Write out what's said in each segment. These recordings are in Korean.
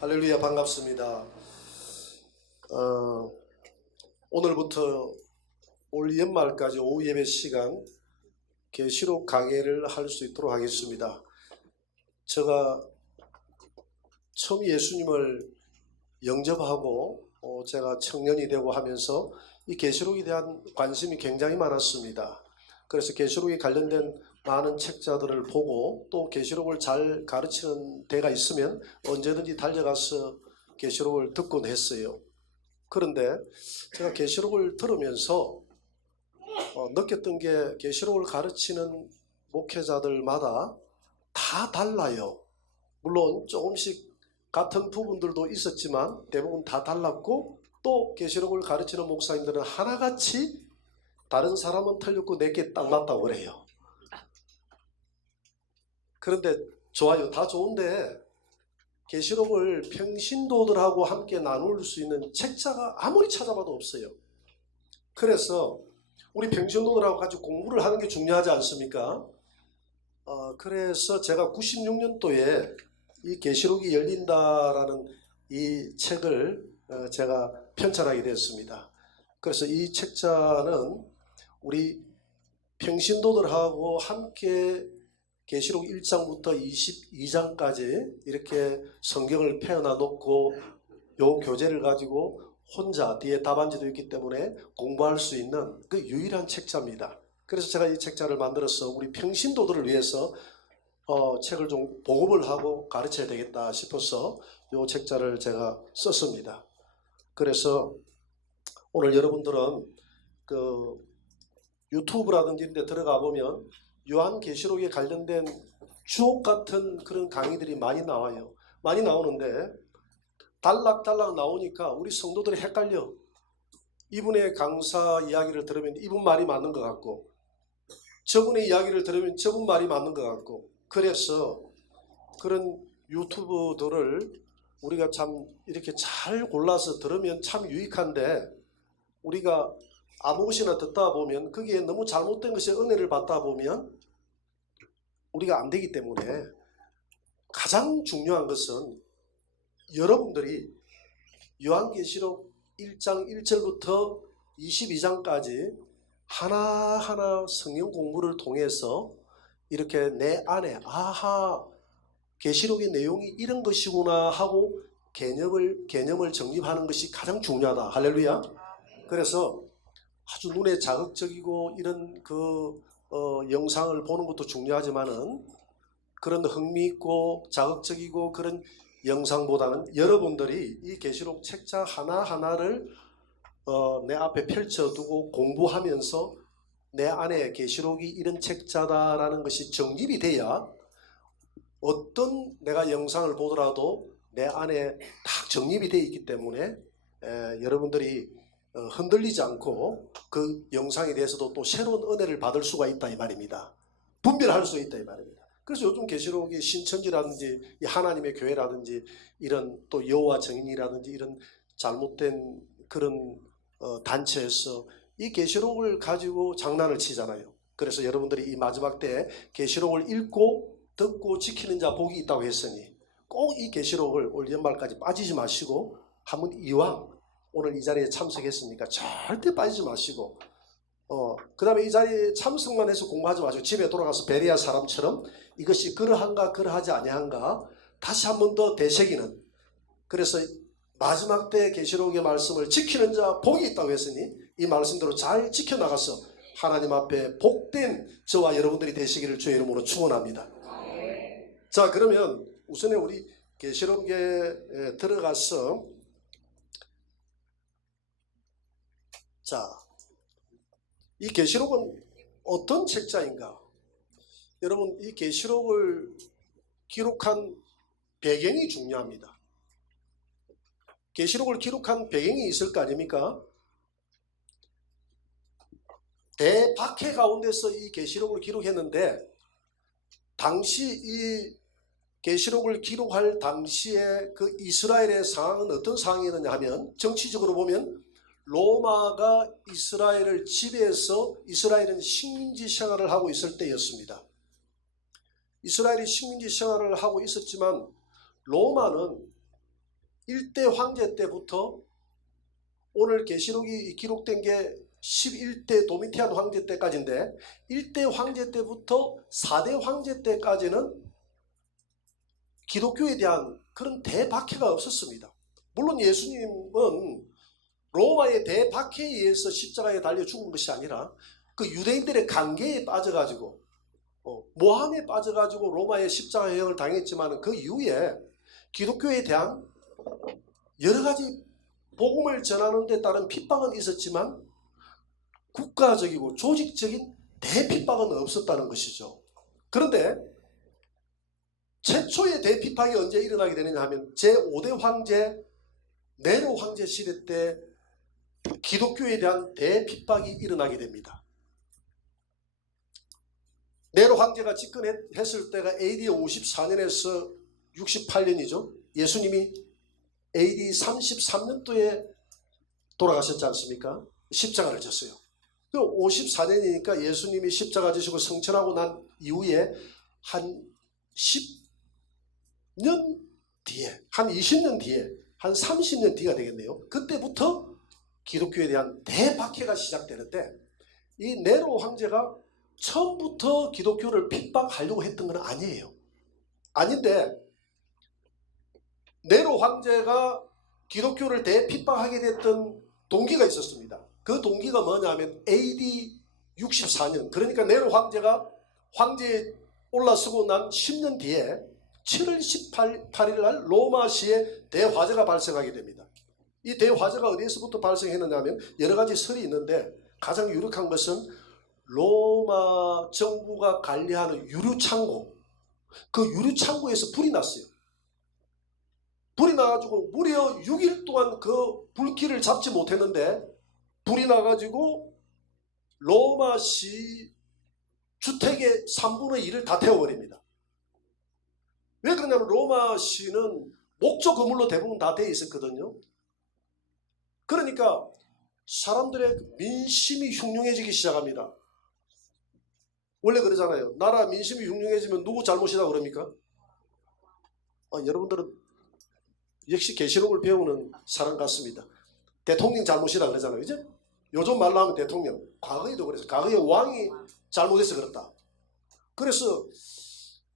할렐루야, 반갑습니다. 오늘부터 올 연말까지 오후 예배 시간 계시록 강해를 할 수 있도록 하겠습니다. 제가 처음 예수님을 영접하고 제가 청년이 되고 하면서 이 계시록에 대한 관심이 굉장히 많았습니다. 그래서 계시록에 관련된 많은 책자들을 보고 또 계시록을 잘 가르치는 데가 있으면 언제든지 달려가서 계시록을 듣곤 했어요. 그런데 제가 계시록을 들으면서 느꼈던 게 계시록을 가르치는 목회자들마다 다 달라요. 물론 조금씩 같은 부분들도 있었지만 대부분 다 달랐고, 또 계시록을 가르치는 목사님들은 하나같이 다른 사람은 틀렸고 내게 딱 맞다고 그래요. 그런데 좋아요, 다 좋은데 계시록을 평신도들하고 함께 나눌 수 있는 책자가 아무리 찾아봐도 없어요. 그래서 우리 평신도들하고 같이 공부를 하는 게 중요하지 않습니까? 그래서 제가 96년도에 이 계시록이 열린다라는 이 책을 제가 편찬하게 되었습니다. 그래서 이 책자는 우리 평신도들하고 함께 계시록 1장부터 22장까지 이렇게 성경을 펴놔 놓고 요 교재를 가지고 혼자 뒤에 답안지도 있기 때문에 공부할 수 있는 그 유일한 책자입니다. 그래서 제가 이 책자를 만들어서 우리 평신도들을 위해서 책을 좀 보급을 하고 가르쳐야 되겠다 싶어서 요 책자를 제가 썼습니다. 그래서 오늘 여러분들은 그 유튜브라든지 이런 데 들어가 보면 요한계시록에 관련된 주옥 같은 그런 강의들이 많이 나와요. 많이 나오는데 달락달락 나오니까 우리 성도들이 헷갈려. 이분의 강사 이야기를 들으면 이분 말이 맞는 것 같고, 저분의 이야기를 들으면 저분 말이 맞는 것 같고, 그래서 그런 유튜브들을 우리가 참 이렇게 잘 골라서 들으면 참 유익한데, 우리가 아무 것이나 듣다 보면 거기에 너무 잘못된 것에 은혜를 받다 보면 우리가 안 되기 때문에 가장 중요한 것은 여러분들이 요한계시록 1장 1절부터 22장까지 하나하나 성경 공부를 통해서 이렇게 내 안에 아하, 계시록의 내용이 이런 것이구나 하고 개념을 정립하는 것이 가장 중요하다. 할렐루야. 그래서 아주 눈에 자극적이고 이런 영상을 보는 것도 중요하지만은 그런 흥미있고 자극적이고 그런 영상보다는 여러분들이 이 계시록 책자 하나하나를 내 앞에 펼쳐두고 공부하면서 내 안에 계시록이 이런 책자다라는 것이 정립이 돼야 어떤 내가 영상을 보더라도 내 안에 딱 정립이 되어 있기 때문에 여러분들이 흔들리지 않고 그 영상에 대해서도 또 새로운 은혜를 받을 수가 있다 이 말입니다. 분별할 수 있다 이 말입니다. 그래서 요즘 계시록이 신천지라든지 하나님의 교회라든지 이런 또 여호와 증인이라든지 이런 잘못된 그런 단체에서 이 계시록을 가지고 장난을 치잖아요. 그래서 여러분들이 이 마지막 때 계시록을 읽고 듣고 지키는 자 복이 있다고 했으니 꼭 이 계시록을 올 연말까지 빠지지 마시고 한번 이왕 오늘 이 자리에 참석했으니까 절대 빠지지 마시고 그 다음에 이 자리에 참석만 해서 공부하지 마시고 집에 돌아가서 베레아 사람처럼 이것이 그러한가 그러하지 아니한가 다시 한 번 더 되새기는, 그래서 마지막 때 계시록의 말씀을 지키는 자 복이 있다고 했으니 이 말씀대로 잘 지켜나가서 하나님 앞에 복된 저와 여러분들이 되시기를 주의 이름으로 축원합니다. 자, 그러면 우선에 우리 계시록에 들어가서 자, 이 계시록은 어떤 책자인가? 여러분, 이 계시록을 기록한 배경이 중요합니다. 계시록을 기록한 배경이 있을 거 아닙니까? 대박해 가운데서 이 계시록을 기록했는데, 당시 이 계시록을 기록할 당시에 그 이스라엘의 상황은 어떤 상황이었느냐 하면, 정치적으로 보면 로마가 이스라엘을 지배해서 이스라엘은 식민지 생활을 하고 있을 때였습니다. 이스라엘이 식민지 생활을 하고 있었지만 로마는 1대 황제 때부터 오늘 계시록이 기록된 게 11대 도미티안 황제 때까지인데 1대 황제 때부터 4대 황제 때까지는 기독교에 대한 그런 대박해가 없었습니다. 물론 예수님은 로마의 대박해에 의해서 십자가에 달려 죽은 것이 아니라 그 유대인들의 관계에 빠져가지고 모함에 빠져가지고 로마의 십자가형을 당했지만 그 이후에 기독교에 대한 여러 가지 복음을 전하는 데 따른 핍박은 있었지만 국가적이고 조직적인 대핍박은 없었다는 것이죠. 그런데 최초의 대핍박이 언제 일어나게 되느냐 하면 제5대 황제 네로 황제 시대 때 기독교에 대한 대핍박이 일어나게 됩니다. 네로 황제가 집권했을 때가 AD 54년에서 68년이죠. 예수님이 AD 33년도에 돌아가셨지 않습니까? 십자가를 졌어요. 54년이니까 예수님이 십자가 지시고 성천하고 난 이후에 한 10년 뒤에, 한 20년 뒤에, 한 30년 뒤가 되겠네요. 그때부터 기독교에 대한 대박해가 시작되는데 이 네로 황제가 처음부터 기독교를 핍박하려고 했던 건 아니에요. 아닌데 네로 황제가 기독교를 대핍박하게 됐던 동기가 있었습니다. 그 동기가 뭐냐면 AD 64년, 그러니까 네로 황제가 황제에 올라서고 난 10년 뒤에 7월 18일 날 로마시에 대화재가 발생하게 됩니다. 이 대화재가 어디에서부터 발생했느냐면 여러 가지 설이 있는데 가장 유력한 것은 로마 정부가 관리하는 유류창고, 그 유류창고에서 불이 났어요. 불이 나가지고 무려 6일 동안 그 불길을 잡지 못했는데 불이 나가지고 로마시 주택의 3분의 1을 다 태워버립니다. 왜 그러냐면 로마시는 목조 건물로 대부분 다 되어 있었거든요. 그러니까 사람들의 민심이 흉흉해지기 시작합니다. 원래 그러잖아요. 나라 민심이 흉흉해지면 누구 잘못이다 그럽니까? 여러분들은 역시 계시록을 배우는 사람 같습니다. 대통령 잘못이다 그러잖아요. 이제 요즘 말로 하면 대통령. 과거에도 그래서 과거에 왕이 잘못해서 그렇다. 그래서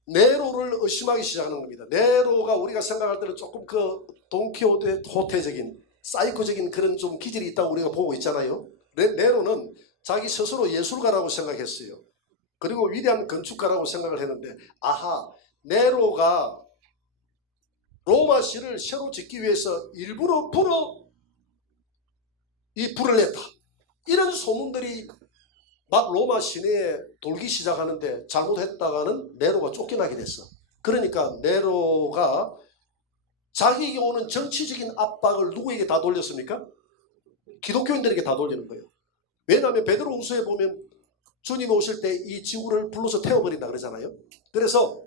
네로를 의심하기 시작하는 겁니다. 네로가 우리가 생각할 때는 조금 그 돈키호테적인 사이코적인 그런 좀 기질이 있다고 우리가 보고 있잖아요. 네로는 자기 스스로 예술가라고 생각했어요. 그리고 위대한 건축가라고 생각을 했는데 아하, 네로가 로마시를 새로 짓기 위해서 일부러 불을 냈다. 이런 소문들이 막 로마 시내에 돌기 시작하는데 잘못했다가는 네로가 쫓겨나게 됐어. 그러니까 네로가 자기에게 오는 정치적인 압박을 누구에게 다 돌렸습니까? 기독교인들에게 다 돌리는 거예요. 왜냐하면 베드로후서에 보면 주님 오실 때 이 지구를 불로서 태워버린다 그러잖아요. 그래서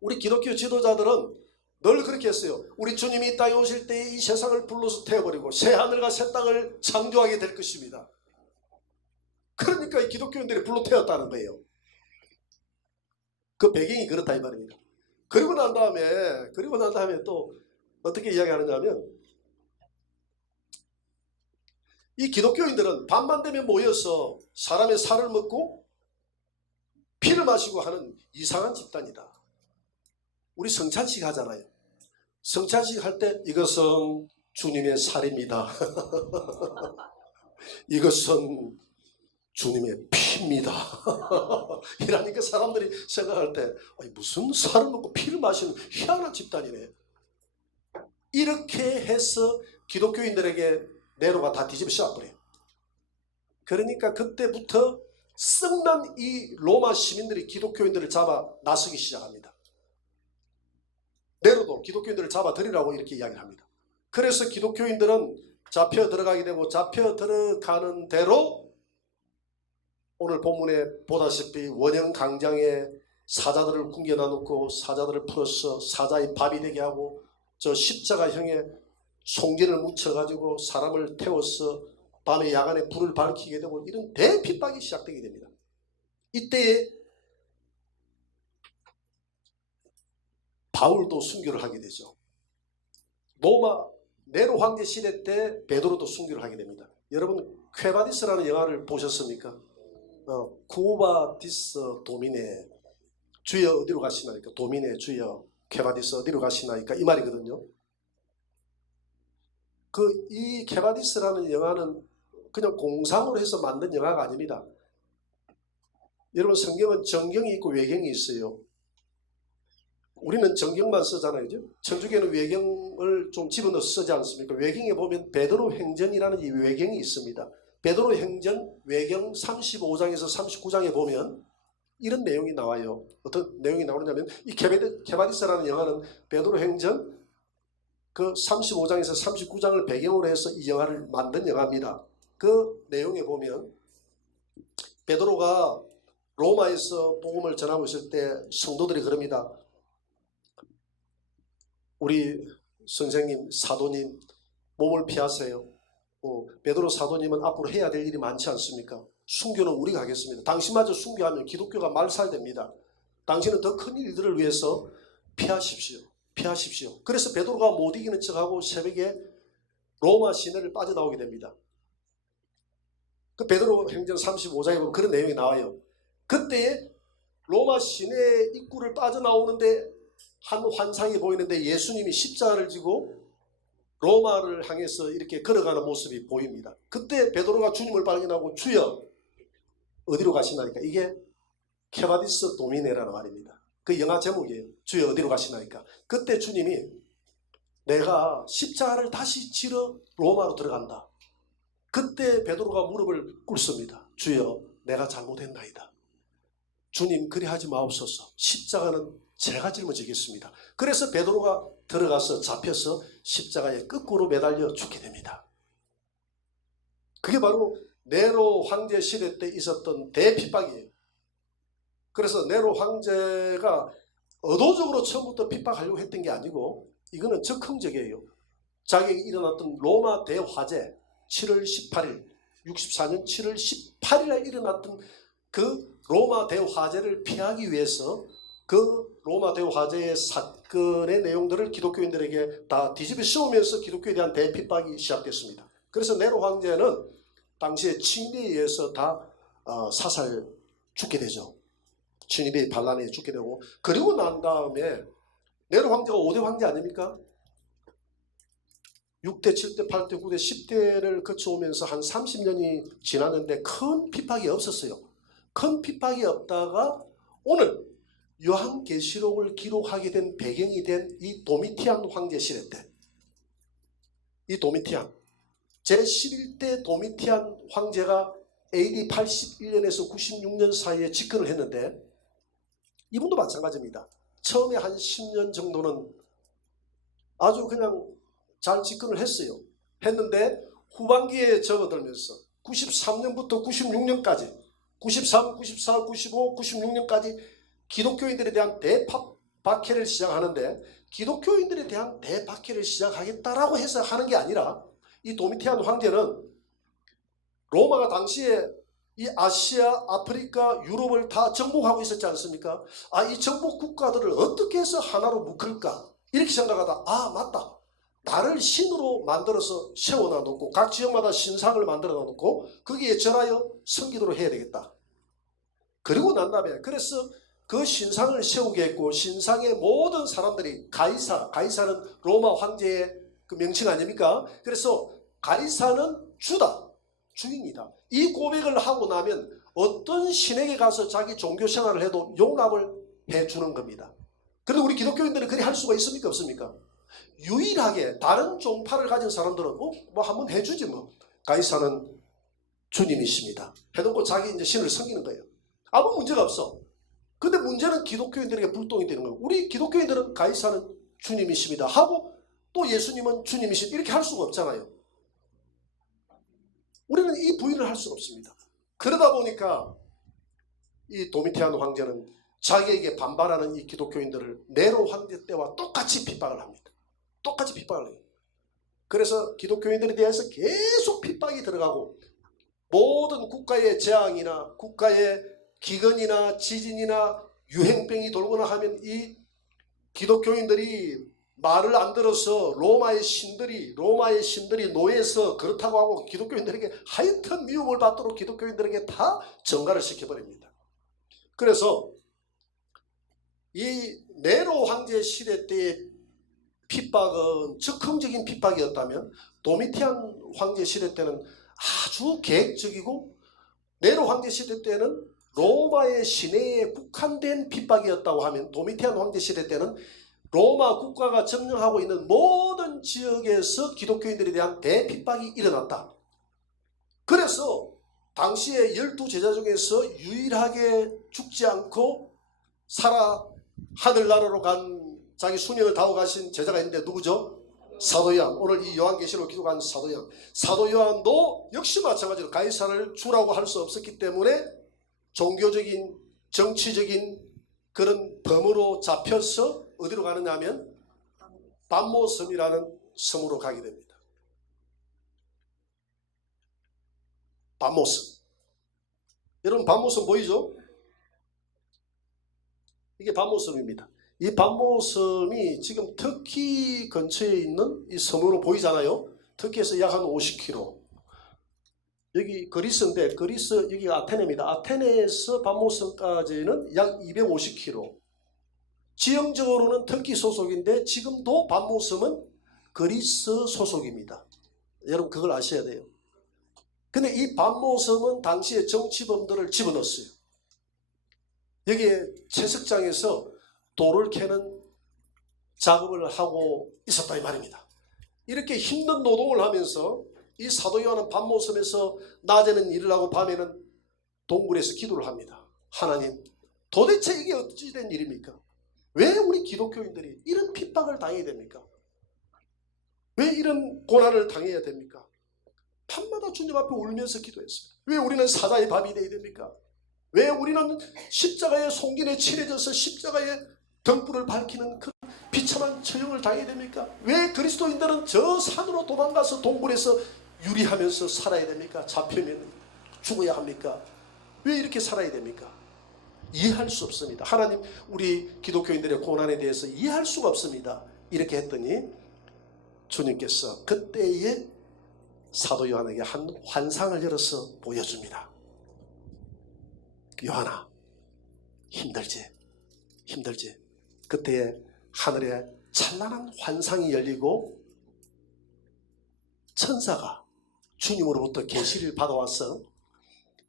우리 기독교 지도자들은 늘 그렇게 했어요. 우리 주님이 이 땅에 오실 때 이 세상을 불로서 태워버리고 새 하늘과 새 땅을 창조하게 될 것입니다. 그러니까 이 기독교인들이 불로 태웠다는 거예요. 그 배경이 그렇다 이 말입니다. 그리고 난 다음에 또 어떻게 이야기하느냐면 이 기독교인들은 밤만 되면 모여서 사람의 살을 먹고 피를 마시고 하는 이상한 집단이다. 우리 성찬식 하잖아요. 성찬식 할 때 이것은 주님의 살입니다. 이것은 주님의 피입니다. 이러니까 사람들이 생각할 때 무슨 살을 먹고 피를 마시는 희한한 집단이네. 이렇게 해서 기독교인들에게 네로가 다 뒤집어 씌워버려요. 그러니까 그때부터 썩난 이 로마 시민들이 기독교인들을 잡아 나서기 시작합니다. 네로도 기독교인들을 잡아들이라고 이렇게 이야기를 합니다. 그래서 기독교인들은 잡혀 들어가게 되고 잡혀 들어가는 대로 오늘 본문에 보다시피 원형 강장에 사자들을 굶겨다 놓고 사자들을 풀어서 사자의 밥이 되게 하고 저 십자가형에 송진을 묻혀가지고 사람을 태워서 밤에 야간에 불을 밝히게 되고 이런 대핍박이 시작되게 됩니다. 이때에 바울도 순교를 하게 되죠. 로마 네로 황제 시대 때 베드로도 순교를 하게 됩니다. 여러분 쾌바디스라는 영화를 보셨습니까? 쿠바디스 도미네, 주여 어디로 가시나이까? 도미네 주여 쾌바디스 어디로 가시나이까? 이 말이거든요. 이 쾌바디스라는 영화는 그냥 공상으로 해서 만든 영화가 아닙니다. 여러분 성경은 정경이 있고 외경이 있어요. 우리는 정경만 쓰잖아요. 그죠? 천주교는 외경을 좀 집어넣어서 쓰지 않습니까? 외경에 보면 베드로 행전이라는 이 외경이 있습니다. 베드로 행전 외경 35장에서 39장에 보면 이런 내용이 나와요. 어떤 내용이 나오냐면 이 케바디스라는 영화는 베드로 행전 그 35장에서 39장을 배경으로 해서 이 영화를 만든 영화입니다. 그 내용에 보면 베드로가 로마에서 복음을 전하고 있을 때 성도들이 그럽니다. 우리 선생님, 사도님 몸을 피하세요. 베드로 사도님은 앞으로 해야 될 일이 많지 않습니까? 순교는 우리가 하겠습니다. 당신마저 순교하면 기독교가 말살됩니다. 당신은 더 큰 일들을 위해서 피하십시오. 피하십시오. 그래서 베드로가 못 이기는 척하고 새벽에 로마 시내를 빠져나오게 됩니다. 그 베드로 행전 35장에 보면 그런 내용이 나와요. 그때 로마 시내 입구를 빠져나오는데 한 환상이 보이는데 예수님이 십자가를 지고 로마를 향해서 이렇게 걸어가는 모습이 보입니다. 그때 베드로가 주님을 발견하고 주여 어디로 가시나이까? 이게 케바디스 도미네라는 말입니다. 그 영화 제목이에요. 주여 어디로 가시나이까? 그때 주님이 내가 십자가를 다시 지러 로마로 들어간다. 그때 베드로가 무릎을 꿇습니다. 주여 내가 잘못했나이다. 주님 그리하지 마옵소서. 십자가는 제가 짊어지겠습니다. 그래서 베드로가 들어가서 잡혀서 십자가에 거꾸로 매달려 죽게 됩니다. 그게 바로 네로 황제 시대 때 있었던 대핍박이에요. 그래서 네로 황제가 의도적으로 처음부터 핍박하려고 했던 게 아니고 이거는 적흥적이에요. 자기에게 일어났던 로마 대화재 7월 18일 64년 7월 18일에 일어났던 그 로마 대화재를 피하기 위해서 그 로마 대화재의 사건의 내용들을 기독교인들에게 다 뒤집어 씌우면서 기독교에 대한 대핍박이 시작됐습니다. 그래서 네로 황제는 당시에 칭리에 의해서 다 사살 죽게 되죠. 칭리의 반란에 죽게 되고 그리고 난 다음에 네로 황제가 5대 황제 아닙니까? 6대, 7대, 8대, 9대, 10대를 거쳐오면서 한 30년이 지났는데 큰 핍박이 없었어요. 큰 핍박이 없다가 오늘 요한계시록을 기록하게 된 배경이 된 이 도미티안 황제 시대 때 이 도미티안 제11대 도미티안 황제가 AD 81년에서 96년 사이에 집권을 했는데 이분도 마찬가지입니다. 처음에 한 10년 정도는 아주 그냥 잘 집권을 했어요. 했는데 후반기에 접어들면서 93년부터 96년까지 93, 94, 95, 96년까지 기독교인들에 대한 대박해를 시작하는데 기독교인들에 대한 대박해를 시작하겠다라고 해서 하는 게 아니라 이 도미티안 황제는 로마가 당시에 이 아시아, 아프리카, 유럽을 다 정복하고 있었지 않습니까? 이 정복 국가들을 어떻게 해서 하나로 묶을까? 이렇게 생각하다 맞다. 나를 신으로 만들어서 세워놔놓고 각 지역마다 신상을 만들어 놓고 거기에 절하여 섬기도록 해야 되겠다. 그리고 난 다음에 그래서 그 신상을 세우게 했고 신상의 모든 사람들이 가이사는 로마 황제의 그 명칭 아닙니까? 그래서 가이사는 주인이다. 이 고백을 하고 나면 어떤 신에게 가서 자기 종교 생활을 해도 용납을 해주는 겁니다. 그런데 우리 기독교인들은 그리 할 수가 있습니까? 없습니까? 유일하게 다른 종파를 가진 사람들은 뭐 한번 해주지 뭐. 가이사는 주님이십니다. 해놓고 자기 이제 신을 섬기는 거예요. 아무 문제가 없어. 근데 문제는 기독교인들에게 불똥이 되는 거예요. 우리 기독교인들은 가이사는 주님이십니다 하고 또 예수님은 주님이십니다 이렇게 할 수가 없잖아요. 우리는 이 부인을 할 수가 없습니다. 그러다 보니까 이 도미티안 황제는 자기에게 반발하는 이 기독교인들을 네로 황제 때와 똑같이 핍박을 합니다. 똑같이 핍박을 해요. 그래서 기독교인들에 대해서 계속 핍박이 들어가고 모든 국가의 재앙이나 국가의 기근이나 지진이나 유행병이 돌거나 하면 이 기독교인들이 말을 안 들어서 로마의 신들이 노예해서 그렇다고 하고 기독교인들에게 하여튼 미움을 받도록 기독교인들에게 다 전가를 시켜버립니다. 그래서 이 네로 황제 시대 때의 핍박은 즉흥적인 핍박이었다면 도미티안 황제 시대 때는 아주 계획적이고 네로 황제 시대 때는 로마의 시내에 국한된 핍박이었다고 하면 도미티안 황제 시대 때는 로마 국가가 점령하고 있는 모든 지역에서 기독교인들에 대한 대핍박이 일어났다. 그래서 당시에 12제자 중에서 유일하게 죽지 않고 살아 하늘나라로 간 자기 수명을 다하고 가신 제자가 있는데 누구죠? 사도 요한. 오늘 이 요한계시록 기록한 사도 요한. 사도 요한도 역시 마찬가지로 가이사를 주라고 할 수 없었기 때문에 종교적인 정치적인 그런 범으로 잡혀서 어디로 가느냐 하면 밤모섬이라는 섬으로 가게 됩니다. 밤모섬. 여러분 밤모섬 보이죠? 이게 밤모섬입니다. 이 밤모섬이 지금 터키 근처에 있는 이 섬으로 보이잖아요. 터키에서 약 한 50km. 여기 그리스인데 그리스 여기가 아테네입니다. 아테네에서 밤모섬까지는 약 250km. 지형적으로는 터키 소속인데 지금도 밤모섬은 그리스 소속입니다. 여러분 그걸 아셔야 돼요. 근데 이 밤모섬은 당시에 정치범들을 집어넣었어요. 여기에 채석장에서 돌을 캐는 작업을 하고 있었다 이 말입니다. 이렇게 힘든 노동을 하면서 이 사도 요한은 밤모섬에서 낮에는 일을 하고 밤에는 동굴에서 기도를 합니다. 하나님, 도대체 이게 어찌 된 일입니까? 왜 우리 기독교인들이 이런 핍박을 당해야 됩니까? 왜 이런 고난을 당해야 됩니까? 밤마다 주님 앞에 울면서 기도했습니다. 왜 우리는 사자의 밥이 되어야 됩니까? 왜 우리는 십자가의 송긴에 친해져서 십자가의 등불을 밝히는 그 비참한 처형을 당해야 됩니까? 왜 그리스도인들은 저 산으로 도망가서 동굴에서 유리하면서 살아야 됩니까? 잡히면 죽어야 합니까? 왜 이렇게 살아야 됩니까? 이해할 수 없습니다. 하나님, 우리 기독교인들의 고난에 대해서 이해할 수가 없습니다. 이렇게 했더니 주님께서 그때에 사도 요한에게 한 환상을 열어서 보여줍니다. 요한아, 힘들지? 힘들지? 그때에 하늘에 찬란한 환상이 열리고 천사가 주님으로부터 계시를 받아와서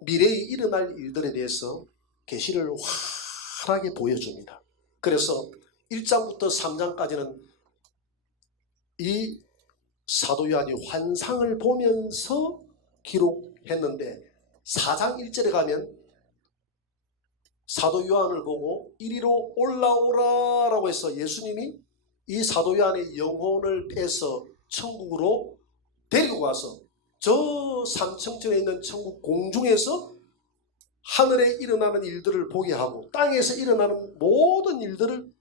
미래에 일어날 일들에 대해서 계시를 환하게 보여줍니다. 그래서 1장부터 3장까지는 이 사도 요한이 환상을 보면서 기록했는데 4장 1절에 가면 사도 요한을 보고 이리로 올라오라 라고 해서 예수님이 이 사도 요한의 영혼을 빼서 천국으로 데리고 가서 저 산청천에 있는 천국 공중에서 하늘에 일어나는 일들을 보게 하고 땅에서 일어나는 모든 일들을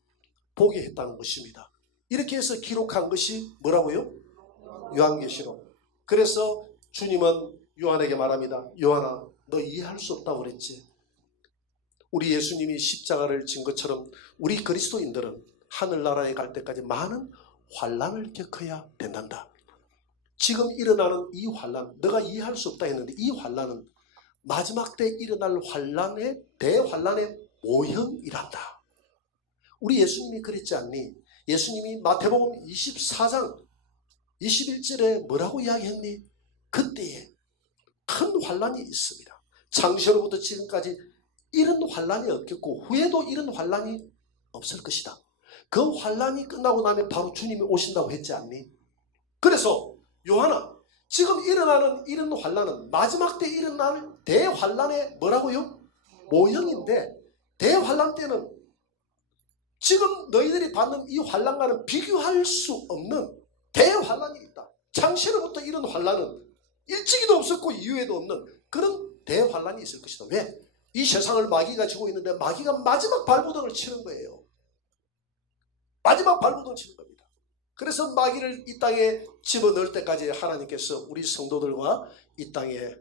보게 했다는 것입니다. 이렇게 해서 기록한 것이 뭐라고요? 요한계시록. 그래서 주님은 요한에게 말합니다. 요한아, 너 이해할 수 없다고 그랬지? 우리 예수님이 십자가를 진 것처럼 우리 그리스도인들은 하늘나라에 갈 때까지 많은 환난을 겪어야 된단다. 지금 일어나는 이 환난, 너가 이해할 수 없다 했는데 이 환난은 마지막 때 일어날 환난의 대환난의 모형이란다. 우리 예수님이 그랬지 않니? 예수님이 마태복음 24장 21절에 뭐라고 이야기했니? 그때에 큰 환난이 있습니다. 창세로부터 지금까지 이런 환난이 없겠고 후에도 이런 환난이 없을 것이다. 그 환난이 끝나고 나면 바로 주님이 오신다고 했지 않니? 그래서 요한아, 지금 일어나는 이런 환난은 마지막 때 일어날 대환난의 뭐라고요? 모형인데 대환난 때는 지금 너희들이 받는 이 환난과는 비교할 수 없는 대환난이 있다. 창세로부터 이런 환난은 일찍이도 없었고 이후에도 없는 그런 대환난이 있을 것이다. 왜? 이 세상을 마귀가 지고 있는데 마귀가 마지막 발부등을 치는 거예요. 마지막 발부등을 치는 겁니다. 그래서 마귀를 이 땅에 집어넣을 때까지 하나님께서 우리 성도들과 이 땅에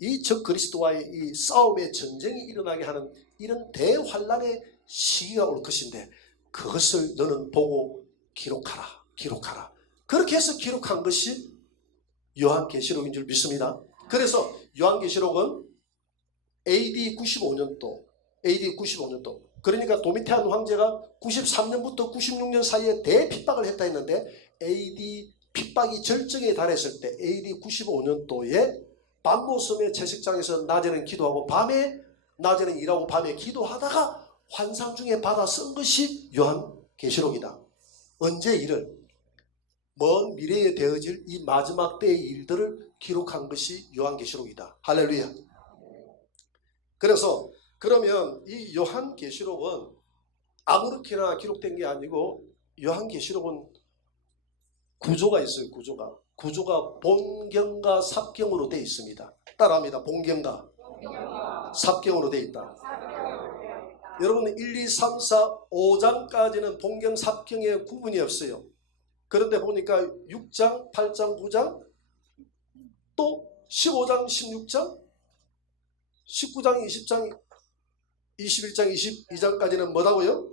이 적 그리스도와의 이 싸움의 전쟁이 일어나게 하는 이런 대환난의 시기가 올 것인데 그것을 너는 보고 기록하라, 기록하라. 그렇게 해서 기록한 것이 요한계시록인 줄 믿습니다. 그래서 요한계시록은 AD 95년도 그러니까 도미티안 황제가 93년부터 96년 사이에 대핍박을 했다 했는데 AD 핍박이 절정에 달했을 때 AD 95년도에 밤모섬의 채식장에서 낮에는 기도하고 낮에는 일하고 밤에 기도하다가 환상 중에 받아 쓴 것이 요한계시록이다. 언제 일을? 먼 미래에 되어질 이 마지막 때의 일들을 기록한 것이 요한계시록이다. 할렐루야. 그래서 그러면 이 요한계시록은 아무렇게나 기록된 게 아니고 요한계시록은 구조가 있어요. 구조가 본경과 삽경으로 되어 있습니다. 따라합니다. 본경과 삽경으로 되어 있다. 여러분 1, 2, 3, 4, 5장까지는 본경, 삽경의 구분이 없어요. 그런데 보니까 6장, 8장, 9장 또 15장, 16장, 19장, 20장, 21장, 22장까지는 뭐라고요?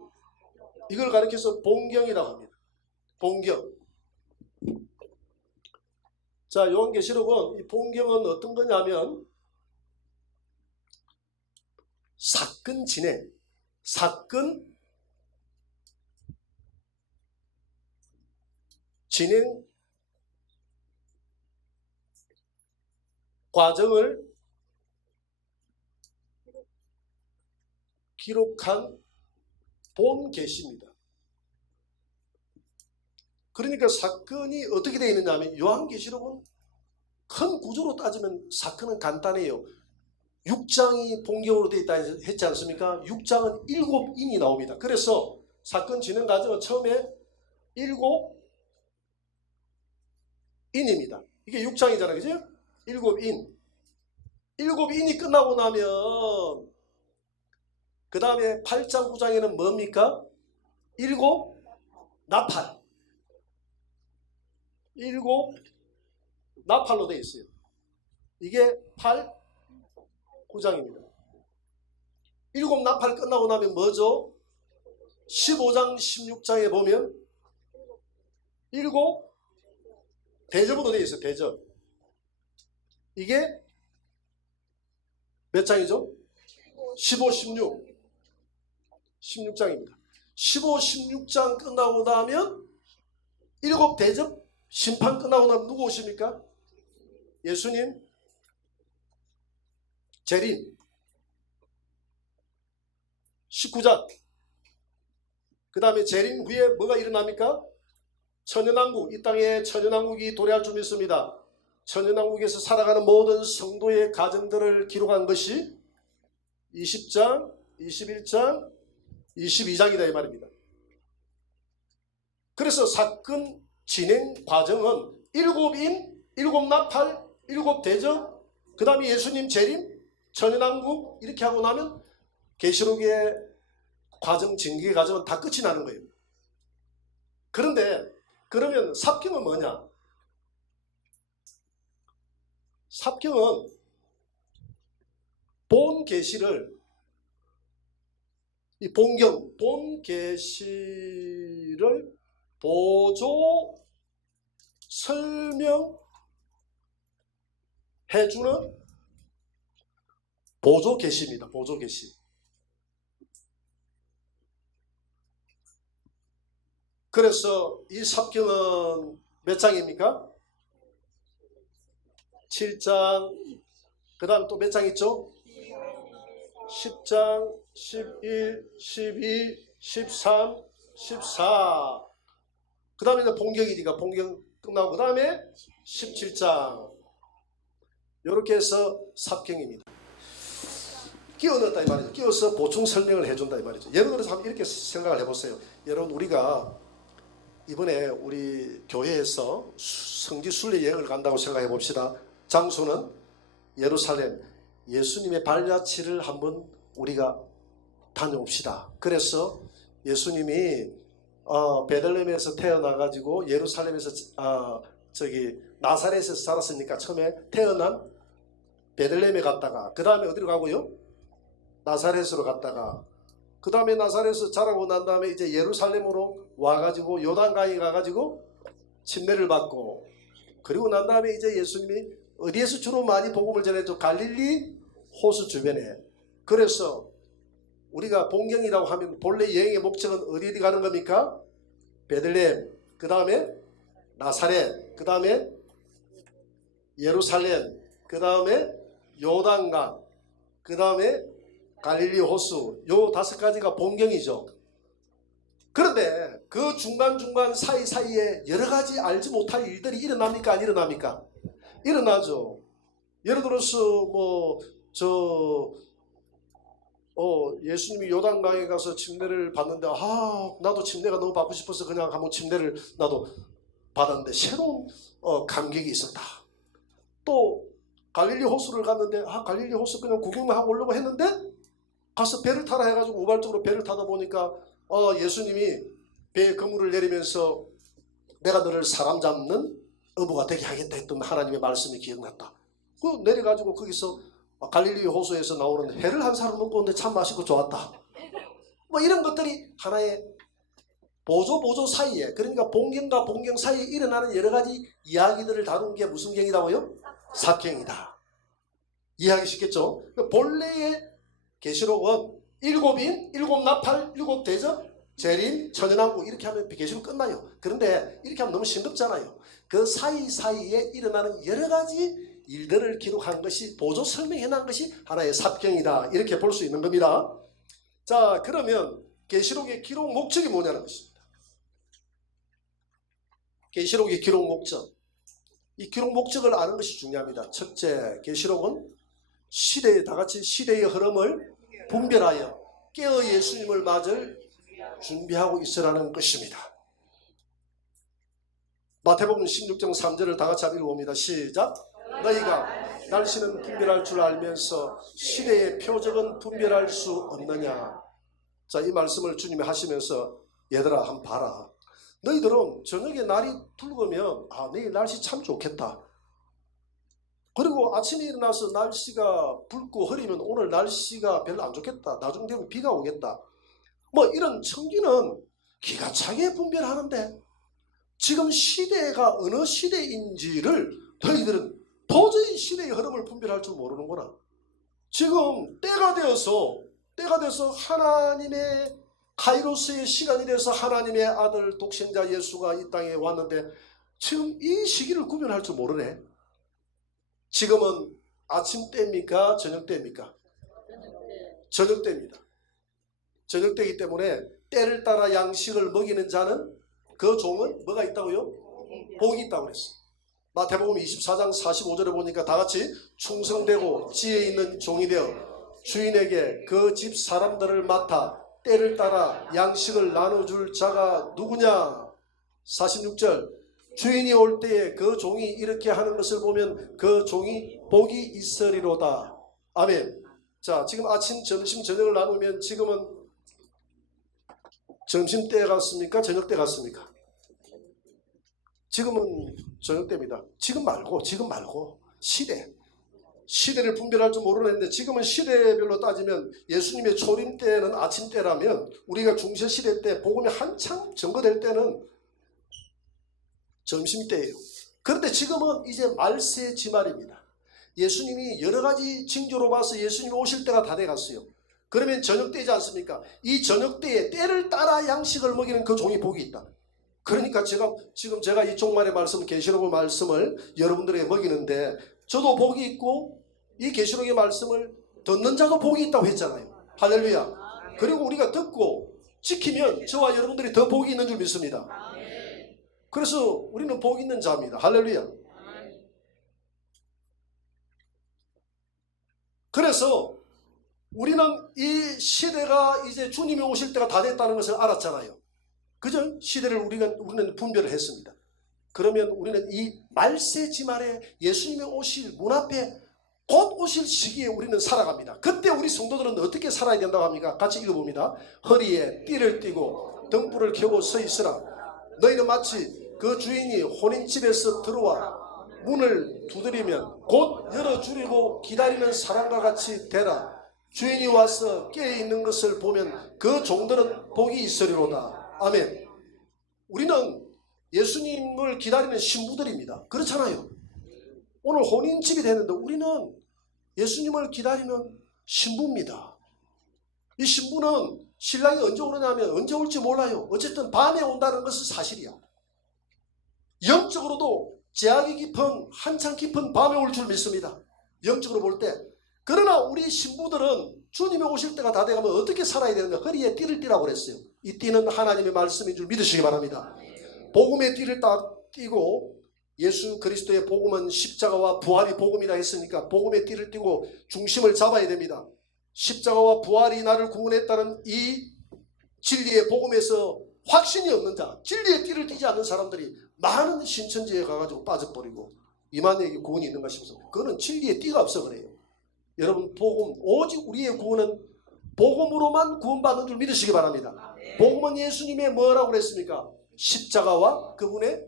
이걸 가리켜서 본경이라고 합니다. 본경. 자, 요한계시록은 이 본경은 어떤 거냐면 사건 진행 과정을 기록한 본계시입니다. 그러니까 사건이 어떻게 되어 있느냐 하면 요한계시록은 큰 구조로 따지면 사건은 간단해요. 6장이 본경으로 되어 있다 했지 않습니까? 6장은 7인이 나옵니다. 그래서 사건 진행 과정은 처음에 7인입니다. 이게 6장이잖아요. 그죠? 7인. 7인이 끝나고 나면 그 다음에 8장 9장에는 뭡니까? 7 나팔. 7 나팔로 되어 있어요. 이게 8, 9장입니다. 7 나팔 끝나고 나면 뭐죠? 15장, 16장에 보면 7 대접으로 되어 있어요. 대접. 이게 몇 장이죠? 15, 16. 16장입니다. 15, 16장 끝나고 나면 7 대접 심판 끝나고 나면 누구 오십니까? 예수님, 재림. 19장. 그 다음에 재림 후에 뭐가 일어납니까? 천연왕국. 이 땅에 천연왕국이 도래할 줄 믿습니다. 천연왕국에서 살아가는 모든 성도의 가정들을 기록한 것이 20장, 21장, 22장이다 이 말입니다. 그래서 사건 진행 과정은 7인, 7 나팔, 7 대접, 그 다음에 예수님 재림, 천연왕국 이렇게 하고 나면 계시록의 과정, 징계 과정은 다 끝이 나는 거예요. 그런데 그러면 삽경은 뭐냐? 삽경은 본 계시를 이 본경, 본 계시를 보조 설명해주는 보조 계시입니다. 보조 계시. 그래서 이 삽경은 몇 장입니까? 7장. 그 다음 또 몇 장 있죠? 10장, 11, 12, 13, 14. 그 다음에 이제 본경이니까 본경 끝나고 그 다음에 17장. 이렇게 해서 삽경입니다. 끼워 넣었다 이 말이죠. 끼워서 보충 설명을 해준다 이 말이죠. 예를 들어서 한번 이렇게 생각을 해보세요. 여러분 우리가 이번에 우리 교회에서 성지 순례 여행을 간다고 생각해 봅시다. 장소는 예루살렘. 예수님의 발자취를 한번 우리가 다녀옵시다. 그래서 예수님이 베들레헴에서 태어나가지고 예루살렘에서 나사렛에서 살았으니까 처음에 태어난 베들레헴에 갔다가 그 다음에 어디로 가고요? 나사렛으로 갔다가 그 다음에 나사렛에서 자라고 난 다음에 이제 예루살렘으로 와가지고 요단강에 가가지고 침례를 받고, 그리고 난 다음에 이제 예수님이 어디에서 주로 많이 복음을 전했죠? 갈릴리 호수 주변에. 그래서 우리가 봉경이라고 하면 본래 여행의 목적은 어디 가는 겁니까? 베들레헴, 그 다음에 나사렛, 그 다음에 예루살렘, 그 다음에 요단강, 그 다음에 갈릴리 호수, 요 5가지가 봉경이죠. 그런데 그 중간중간 사이사이에 여러 가지 알지 못할 일들이 일어납니까? 안 일어납니까? 일어나죠. 예를 들어서 예수님이 요단강에 가서 침례를 받는데 나도 침례가 너무 받고 싶어서 그냥 한번 침례를 나도 받았는데 새로운 감격이 있었다. 또 갈릴리 호수를 갔는데 갈릴리 호수 그냥 구경만 하고 오려고 했는데 가서 배를 타라 해가지고 우발적으로 배를 타다 보니까 예수님이 배에 그물을 내리면서 내가 너를 사람 잡는 어부가 되게 하겠다 했던 하나님의 말씀이 기억났다. 그 내려가지고 거기서 갈릴리 호수에서 나오는 회를 한 사람 먹고 오는데 참 맛있고 좋았다. 이런 것들이 하나의 보조 사이에, 그러니까 봉경과 봉경 사이에 일어나는 여러 가지 이야기들을 다룬 게 무슨 경이라고요? 삽경이다. 이해하기 쉽겠죠? 본래의 계시록은 7인, 7나팔, 7대접, 재림, 천연왕국 이렇게 하면 계시록 끝나요. 그런데 이렇게 하면 너무 싱겁잖아요. 그 사이사이에 일어나는 여러 가지 일들을 기록한 것이, 보조 설명해 놓은 것이 하나의 삽경이다. 이렇게 볼 수 있는 겁니다. 자, 그러면 계시록의 기록 목적이 뭐냐는 것입니다. 계시록의 기록 목적. 이 기록 목적을 아는 것이 중요합니다. 첫째, 계시록은 다같이 시대의 흐름을 분별하여 깨어 예수님을 맞을 준비하고 있으라는 것입니다. 마태복음 16장 3절을 다같이 읽어봅니다. 시작. 너희가 날씨는 분별할 줄 알면서 시대의 표적은 분별할 수 없느냐. 자, 이 말씀을 주님이 하시면서 얘들아 한번 봐라. 너희들은 저녁에 날이 붉으면 내일 날씨 참 좋겠다. 그리고 아침에 일어나서 날씨가 붉고 흐리면 오늘 날씨가 별로 안 좋겠다. 나중 되면 비가 오겠다. 이런 청기는 기가 차게 분별하는데 지금 시대가 어느 시대인지를 너희들은 도저히 시대의 흐름을 분별할 줄 모르는구나. 지금 때가 되어서 하나님의 카이로스의 시간이 돼서 하나님의 아들 독생자 예수가 이 땅에 왔는데 지금 이 시기를 구별할 줄 모르네. 지금은 아침 때입니까? 저녁 때입니까? 저녁 때입니다. 저녁 때이기 때문에 때를 따라 양식을 먹이는 자는 그 종은 뭐가 있다고요? 복이 있다고 그랬어요. 마태복음 24장 45절에 보니까 다같이 충성되고 지혜 있는 종이 되어 주인에게 그 집 사람들을 맡아 때를 따라 양식을 나눠줄 자가 누구냐? 46절 주인이 올 때에 그 종이 이렇게 하는 것을 보면 그 종이 복이 있으리로다. 아멘. 자, 지금 아침, 점심, 저녁을 나누면 지금은 점심때 같습니까? 저녁때 같습니까? 지금은 저녁때입니다. 지금 말고 시대를 분별할 줄 모르는데 지금은 시대별로 따지면 예수님의 초림 때는 아침 때라면 우리가 중세 시대 때 복음이 한창 전거될 때는 점심 때예요. 그런데 지금은 이제 말세 지말입니다. 예수님이 여러 가지 징조로 봐서 예수님이 오실 때가 다 돼갔어요. 그러면 저녁 때이지 않습니까? 이 저녁 때에 때를 따라 양식을 먹이는 그 종이 복이 있다. 그러니까 지금 제가 이 종말의 말씀, 계시록의 말씀을 여러분들에게 먹이는데 저도 복이 있고 이 계시록의 말씀을 듣는 자도 복이 있다고 했잖아요. 할렐루야. 그리고 우리가 듣고 지키면 저와 여러분들이 더 복이 있는 줄 믿습니다. 그래서 우리는 복 있는 자입니다. 할렐루야. 그래서 우리는 이 시대가 이제 주님이 오실 때가 다 됐다는 것을 알았잖아요. 그죠? 시대를 우리는 분별을 했습니다. 그러면 우리는 이 말세지말에 예수님이 오실 문 앞에 곧 오실 시기에 우리는 살아갑니다. 그때 우리 성도들은 어떻게 살아야 된다고 합니까? 같이 읽어봅니다. 허리에 띠를 띠고 등불을 켜고 서 있으라. 너희는 마치 그 주인이 혼인집에서 들어와 문을 두드리면 곧 열어주려고 기다리는 사람과 같이 되라. 주인이 와서 깨어있는 것을 보면 그 종들은 복이 있으리로다. 아멘. 우리는 예수님을 기다리는 신부들입니다. 그렇잖아요. 오늘 혼인집이 되는데 우리는 예수님을 기다리는 신부입니다. 이 신부는 신랑이 언제 오느냐면 언제 올지 몰라요. 어쨌든 밤에 온다는 것은 사실이야. 영적으로도 제약이 깊은 한참 깊은 밤에 올 줄 믿습니다. 영적으로 볼 때. 그러나 우리 신부들은 주님이 오실 때가 다 돼가면 어떻게 살아야 되는가? 허리에 띠를 띠라고 그랬어요. 이 띠는 하나님의 말씀인 줄 믿으시기 바랍니다. 복음의 띠를 딱 띠고, 예수 그리스도의 복음은 십자가와 부활이 복음이라 했으니까 복음의 띠를 띠고 중심을 잡아야 됩니다. 십자가와 부활이 나를 구원했다는 이 진리의 복음에서 확신이 없는 자, 진리의 띠를 띠지 않는 사람들이 많은 신천지에 가가지고 빠져버리고 이만에게 구원이 있는가 싶어서 그거는 진리의 띠가 없어 그래요. 여러분, 복음, 오직 우리의 구원은 복음으로만 구원받는 줄 믿으시기 바랍니다. 복음은 예수님의 뭐라고 그랬습니까? 십자가와 그분의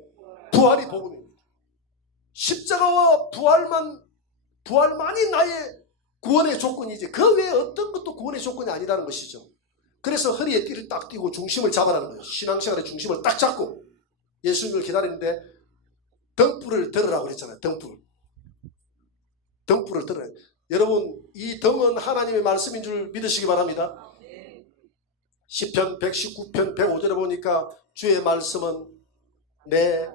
부활이 복음입니다. 십자가와 부활만이 나의 구원의 조건이지 그 외에 어떤 것도 구원의 조건이 아니라는 것이죠. 그래서 허리에 띠를 딱 띠고 중심을 잡아라는 거예요. 신앙생활의 중심을 딱 잡고 예수님을 기다리는데 등불을 들으라고 그랬잖아요. 등불을 들어야 돼요. 여러분, 이 등은 하나님의 말씀인 줄 믿으시기 바랍니다. 시편 119편 105절에 보니까 주의 말씀은 내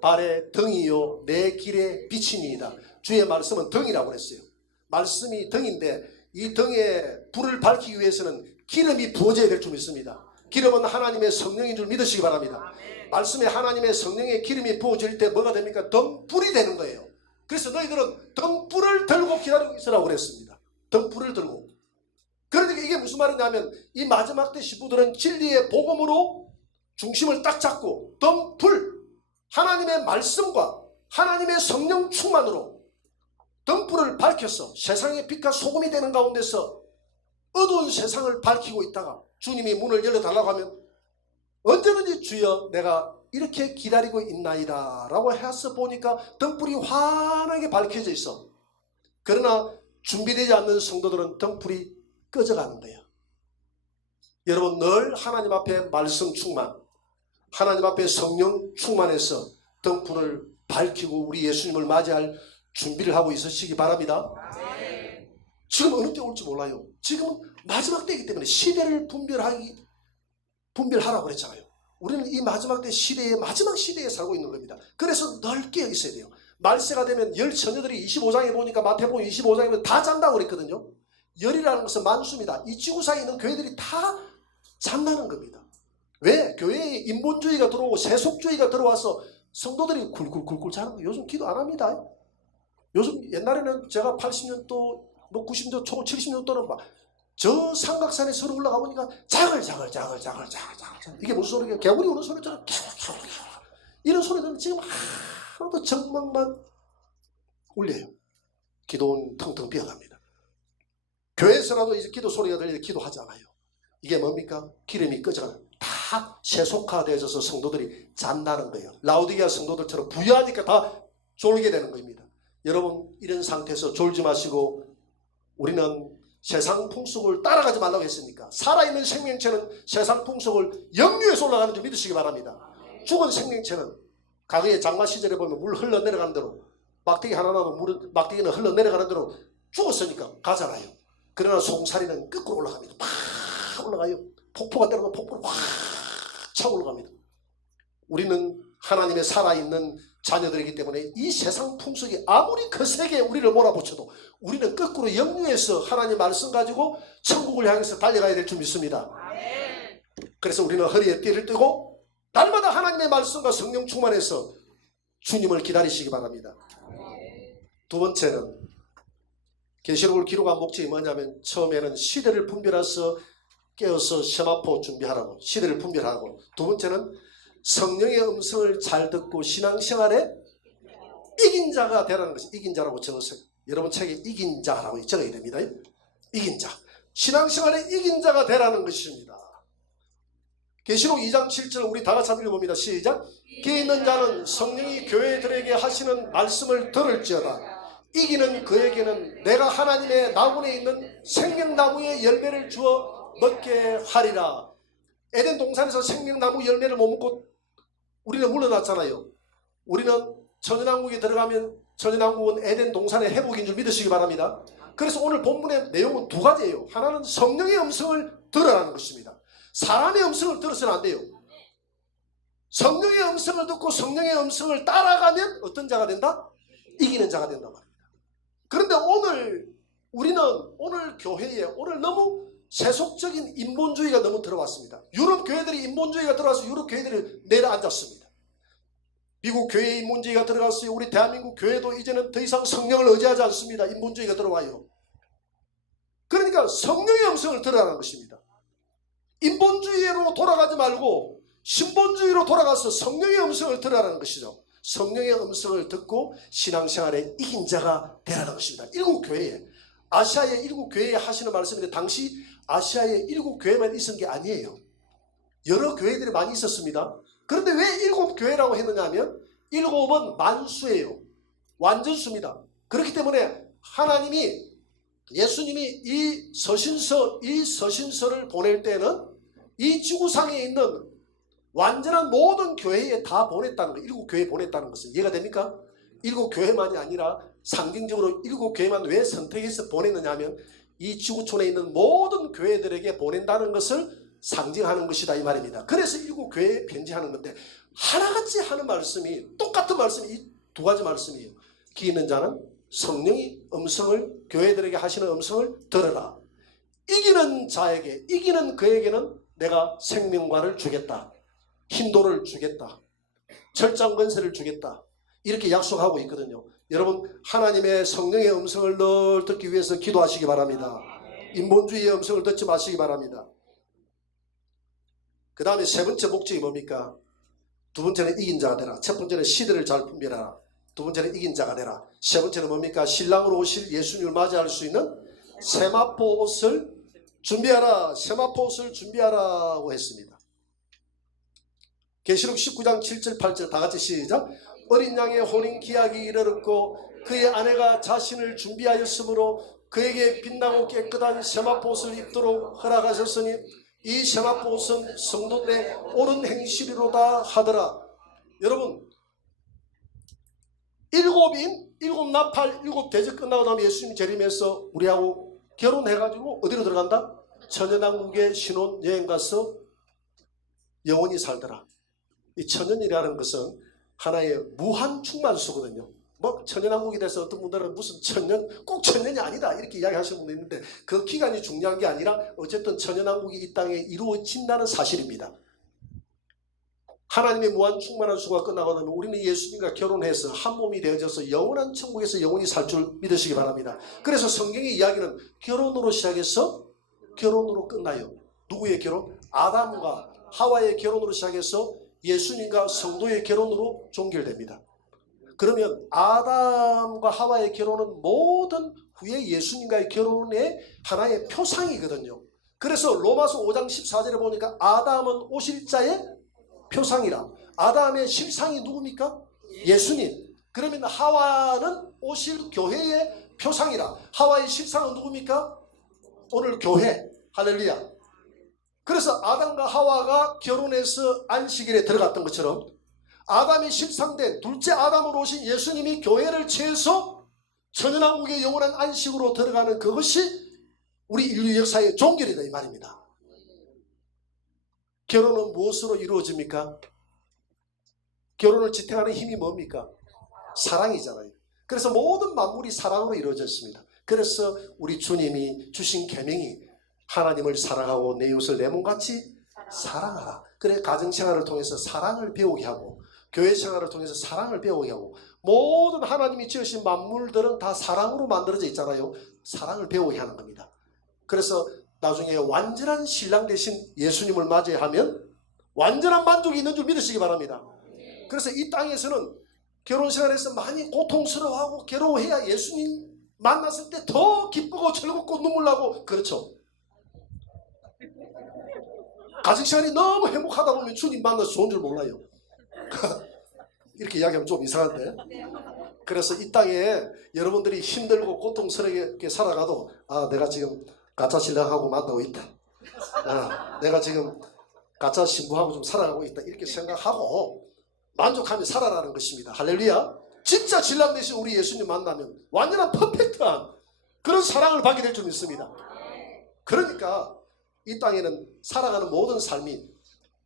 발의 등이요 내 길의 빛이니이다. 주의 말씀은 등이라고 그랬어요. 말씀이 등인데 이 등에 불을 밝히기 위해서는 기름이 부어져야 될 줄 믿습니다. 기름은 하나님의 성령인 줄 믿으시기 바랍니다. 말씀에 하나님의 성령의 기름이 부어질 때 뭐가 됩니까? 등불이 되는 거예요. 그래서 너희들은 등불을 들고 기다리고 있으라고 그랬습니다. 등불을 들고. 그러니까 이게 무슨 말이냐면 이 마지막 때 신부들은 진리의 복음으로 중심을 딱 잡고 등불, 하나님의 말씀과 하나님의 성령 충만으로 등불을 밝혀서 세상의 빛과 소금이 되는 가운데서 어두운 세상을 밝히고 있다가 주님이 문을 열어달라고 하면 언제든지 주여 내가 이렇게 기다리고 있나이다 라고 해서 보니까 등불이 환하게 밝혀져 있어. 그러나 준비되지 않는 성도들은 등불이 꺼져가는 거예요. 여러분, 늘 하나님 앞에 말씀 충만, 하나님 앞에 성령 충만해서 등불을 밝히고 우리 예수님을 맞이할 준비를 하고 있으시기 바랍니다. 지금 어느 때 올지 몰라요. 지금은 마지막 때이기 때문에 시대를 분별하라고 그랬잖아요. 우리는 이 마지막 때 시대의 마지막 시대에 살고 있는 겁니다. 그래서 늘 깨어 있어야 돼요. 말세가 되면 열 처녀들이 25장에 보니까 마태복음 25장에 보면 다 잔다고 그랬거든요. 열이라는 것은 만수입니다. 이 지구상에 있는 교회들이 다 잔다는 겁니다. 왜? 교회에 인본주의가 들어오고 세속주의가 들어와서 성도들이 굴굴굴굴 자는 거예요. 요즘 기도 안 합니다. 요즘 옛날에는 제가 80년도 뭐 90년도 초 70년도는 막 저 삼각산에 서로 올라가 보니까 자글자글 이게 무슨 소리예요? 개구리 우는 소리처럼 이런 소리들은 지금 하나도 정막만 울려요. 기도는 텅텅 비어갑니다. 교회에서라도 이제 기도 소리가 들리는데 기도하지 않아요. 이게 뭡니까? 기름이 꺼져가는 다 세속화되어져서 성도들이 잔다는 거예요. 라오디게아 성도들처럼 부유하니까 다 졸게 되는 겁니다. 여러분, 이런 상태에서 졸지 마시고 우리는 세상 풍속을 따라가지 말라고 했으니까 살아있는 생명체는 세상 풍속을 역류해서 올라가는 줄 믿으시기 바랍니다. 죽은 생명체는 과거의 장마 시절에 보면 물 흘러내려가는 대로 막대기 하나 나면 막대기는 흘러내려가는 대로 죽었으니까 가잖아요. 그러나 송사리는 거꾸로 올라갑니다. 팍 올라가요. 폭포가 때려도 폭포로 확 차고 올라갑니다. 우리는 하나님의 살아있는 자녀들이기 때문에 이 세상 풍속이 아무리 거세게 우리를 몰아붙여도 우리는 거꾸로 역류해서 하나님 말씀 가지고 천국을 향해서 달려가야 될 줄 믿습니다. 그래서 우리는 허리에 띠를 띠고 날마다 하나님의 말씀과 성령 충만해서 주님을 기다리시기 바랍니다. 두 번째는 계시록을 기록한 목적이 뭐냐면 처음에는 시대를 분별해서 깨어서 세마포 준비하라고, 시대를 분별하고, 두 번째는 성령의 음성을 잘 듣고 신앙생활에 이긴 자가 되라는 것이 이긴 자라고 적었어요. 여러분 책에 이긴 자라고 적어야 됩니다. 이긴 자. 신앙생활에 이긴 자가 되라는 것입니다. 계시록 2장 7절 우리 다 같이 한번 읽어봅니다. 시작. 귀 있는 자는 성령이 교회들에게 하시는 말씀을 들을지어다. 이기는 그에게는 내가 하나님의 나무에 있는 생명나무의 열매를 주어 먹게 하리라. 에덴 동산에서 생명나무 열매를 못 먹고 우리는 물러났잖아요. 우리는 천연왕국에 들어가면 천연왕국은 에덴 동산의 회복인 줄 믿으시기 바랍니다. 그래서 오늘 본문의 내용은 두 가지예요. 하나는 성령의 음성을 들으라는 것입니다. 사람의 음성을 들어서는 안 돼요. 성령의 음성을 듣고 성령의 음성을 따라가면 어떤 자가 된다? 이기는 자가 된단 말입니다. 그런데 우리는 오늘 교회에 오늘 너무 세속적인 인본주의가 너무 들어왔습니다. 유럽 교회들이 인본주의가 들어와서 유럽 교회들이 내려앉았습니다. 미국 교회에 인본주의가 들어갔어요. 우리 대한민국 교회도 이제는 더 이상 성령을 의지하지 않습니다. 인본주의가 들어와요. 그러니까 성령의 음성을 들으라는 것입니다. 인본주의로 돌아가지 말고 신본주의로 돌아가서 성령의 음성을 들으라는 것이죠. 성령의 음성을 듣고 신앙생활에 이긴 자가 되라는 것입니다. 일곱 교회에, 아시아의 일곱 교회에 하시는 말씀인데 당시 아시아의 일곱 교회만 있은 게 아니에요. 여러 교회들이 많이 있었습니다. 그런데 왜 일곱 교회라고 했느냐 하면 일곱은 만수예요. 완전수입니다. 그렇기 때문에 하나님이 예수님이 이 서신서를 보낼 때는 이 지구상에 있는 완전한 모든 교회에 다 보냈다는 거, 일곱 교회에 보냈다는 것은 이해가 됩니까? 일곱 교회만이 아니라 상징적으로 일곱 교회만 왜 선택해서 보냈느냐 하면 이 지구촌에 있는 모든 교회들에게 보낸다는 것을 상징하는 것이다 이 말입니다. 그래서 일곱 교회에 편지하는 건데 하나같이 하는 말씀이 똑같은 말씀이 이 두 가지 말씀이에요. 귀 있는 자는 성령의 음성을 교회들에게 하시는 음성을 들어라. 이기는 자에게 이기는 그에게는 내가 생명과를 주겠다. 힘도를 주겠다. 철장 권세를 주겠다. 이렇게 약속하고 있거든요. 여러분 하나님의 성령의 음성을 늘 듣기 위해서 기도하시기 바랍니다. 인본주의의 음성을 듣지 마시기 바랍니다. 그 다음에 세 번째 목적이 뭡니까? 두 번째는 이긴 자가 되라. 첫 번째는 시대를 잘 분별하라. 두 번째는 이긴 자가 되라. 세 번째는 뭡니까? 신랑으로 오실 예수님을 맞이할 수 있는 세마포 옷을 준비하라. 세마포 옷을 준비하라고 했습니다. 계시록 19장 7절 8절 다 같이 시작. 어린 양의 혼인 기약이 이르렀고 그의 아내가 자신을 준비하였으므로 그에게 빛나고 깨끗한 세마포 옷을 입도록 허락하셨으니 이 세마포 옷은 성도들의 옳은 행실이로다 하더라. 여러분 일곱 나팔 일곱 대접 끝나고 나면 예수님이 재림해서 우리하고 결혼해가지고 어디로 들어간다? 천연왕국에 신혼 여행 가서 영원히 살더라. 이 천연이라는 것은 하나의 무한 충만수거든요. 뭐 천연왕국이 돼서 어떤 분들은 무슨 천년 꼭 천년이 아니다 이렇게 이야기하시는 분도 있는데 그 기간이 중요한 게 아니라 어쨌든 천연왕국이 이 땅에 이루어진다는 사실입니다. 하나님의 무한 충만한 수가 끝나고 나면 우리는 예수님과 결혼해서 한 몸이 되어져서 영원한 천국에서 영원히 살 줄 믿으시기 바랍니다. 그래서 성경의 이야기는 결혼으로 시작해서 결혼으로 끝나요. 누구의 결혼? 아담과 하와의 결혼으로 시작해서 예수님과 성도의 결혼으로 종결됩니다. 그러면 아담과 하와의 결혼은 모든 후에 예수님과의 결혼의 하나의 표상이거든요. 그래서 로마서 5장 14절에 보니까 아담은 오실 자의 표상이라. 아담의 실상이 누굽니까? 예수님. 그러면 하와는 오실 교회의 표상이라. 하와의 실상은 누굽니까? 오늘 교회. 할렐루야. 그래서 아담과 하와가 결혼해서 안식일에 들어갔던 것처럼 아담이 실상된 둘째 아담으로 오신 예수님이 교회를 채워서 천연왕국의 영원한 안식으로 들어가는 그것이 우리 인류 역사의 종결이다 이 말입니다. 결혼은 무엇으로 이루어집니까? 결혼을 지탱하는 힘이 뭡니까? 사랑이잖아요. 그래서 모든 만물이 사랑으로 이루어졌습니다. 그래서 우리 주님이 주신 계명이 하나님을 사랑하고 내 이웃을 내 몸같이 사랑하라. 그래 가정생활을 통해서 사랑을 배우게 하고 교회생활을 통해서 사랑을 배우게 하고 모든 하나님이 지으신 만물들은 다 사랑으로 만들어져 있잖아요. 사랑을 배우게 하는 겁니다. 그래서 나중에 완전한 신랑 되신 예수님을 맞이하면 완전한 만족이 있는 줄 믿으시기 바랍니다. 그래서 이 땅에서는 결혼생활에서 많이 고통스러워하고 괴로워해야 예수님 만났을 때 더 기쁘고 즐겁고 눈물 나고 그렇죠. 가정생활이 너무 행복하다 보면 주님 만나서 좋은 줄 몰라요. 이렇게 이야기하면 좀 이상한데. 그래서 이 땅에 여러분들이 힘들고 고통스럽게 살아가도 내가 지금 가짜 신랑하고 만나고 있다. 내가 지금 가짜 신부하고 좀 살아가고 있다. 이렇게 생각하고 만족하며 살아라는 것입니다. 할렐루야. 진짜 신랑 되신 우리 예수님 만나면 완전한 퍼펙트한 그런 사랑을 받게 될 줄 믿습니다. 그러니까 이 땅에는 살아가는 모든 삶이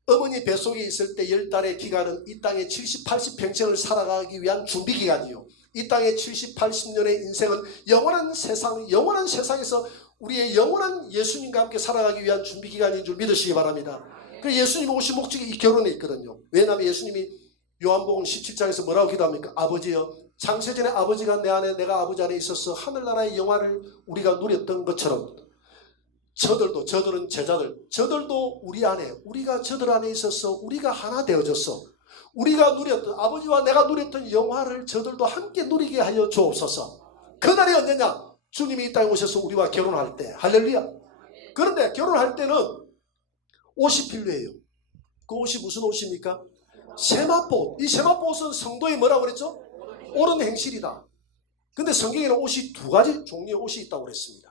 어머니 뱃속에 있을 때 10달의 기간은 이 땅의 70, 80평생을 살아가기 위한 준비 기간이요. 이 땅의 70, 80년의 인생은 영원한 세상에서 우리의 영원한 예수님과 함께 살아가기 위한 준비 기간인 줄 믿으시기 바랍니다. 그래서 예수님이 오신 목적이 이 결혼에 있거든요. 왜냐하면 예수님이 요한복음 17장에서 뭐라고 기도합니까? 아버지여, 창세전에 아버지가 내 안에 내가 아버지 안에 있어서 하늘나라의 영화를 우리가 누렸던 것처럼 저들은 제자들, 저들도 우리 안에, 우리가 저들 안에 있어서 우리가 하나 되어졌어. 우리가 누렸던, 아버지와 내가 누렸던 영화를 저들도 함께 누리게 하여 주옵소서. 그날이 언제냐? 주님이 이 땅에 오셔서 우리와 결혼할 때. 할렐루야. 그런데 결혼할 때는 옷이 필요해요. 그 옷이 무슨 옷입니까? 세마포. 이 세마포 옷은 성도의 뭐라고 그랬죠? 옳은 행실이다. 근데 성경에는 옷이 두 가지 종류의 옷이 있다고 그랬습니다.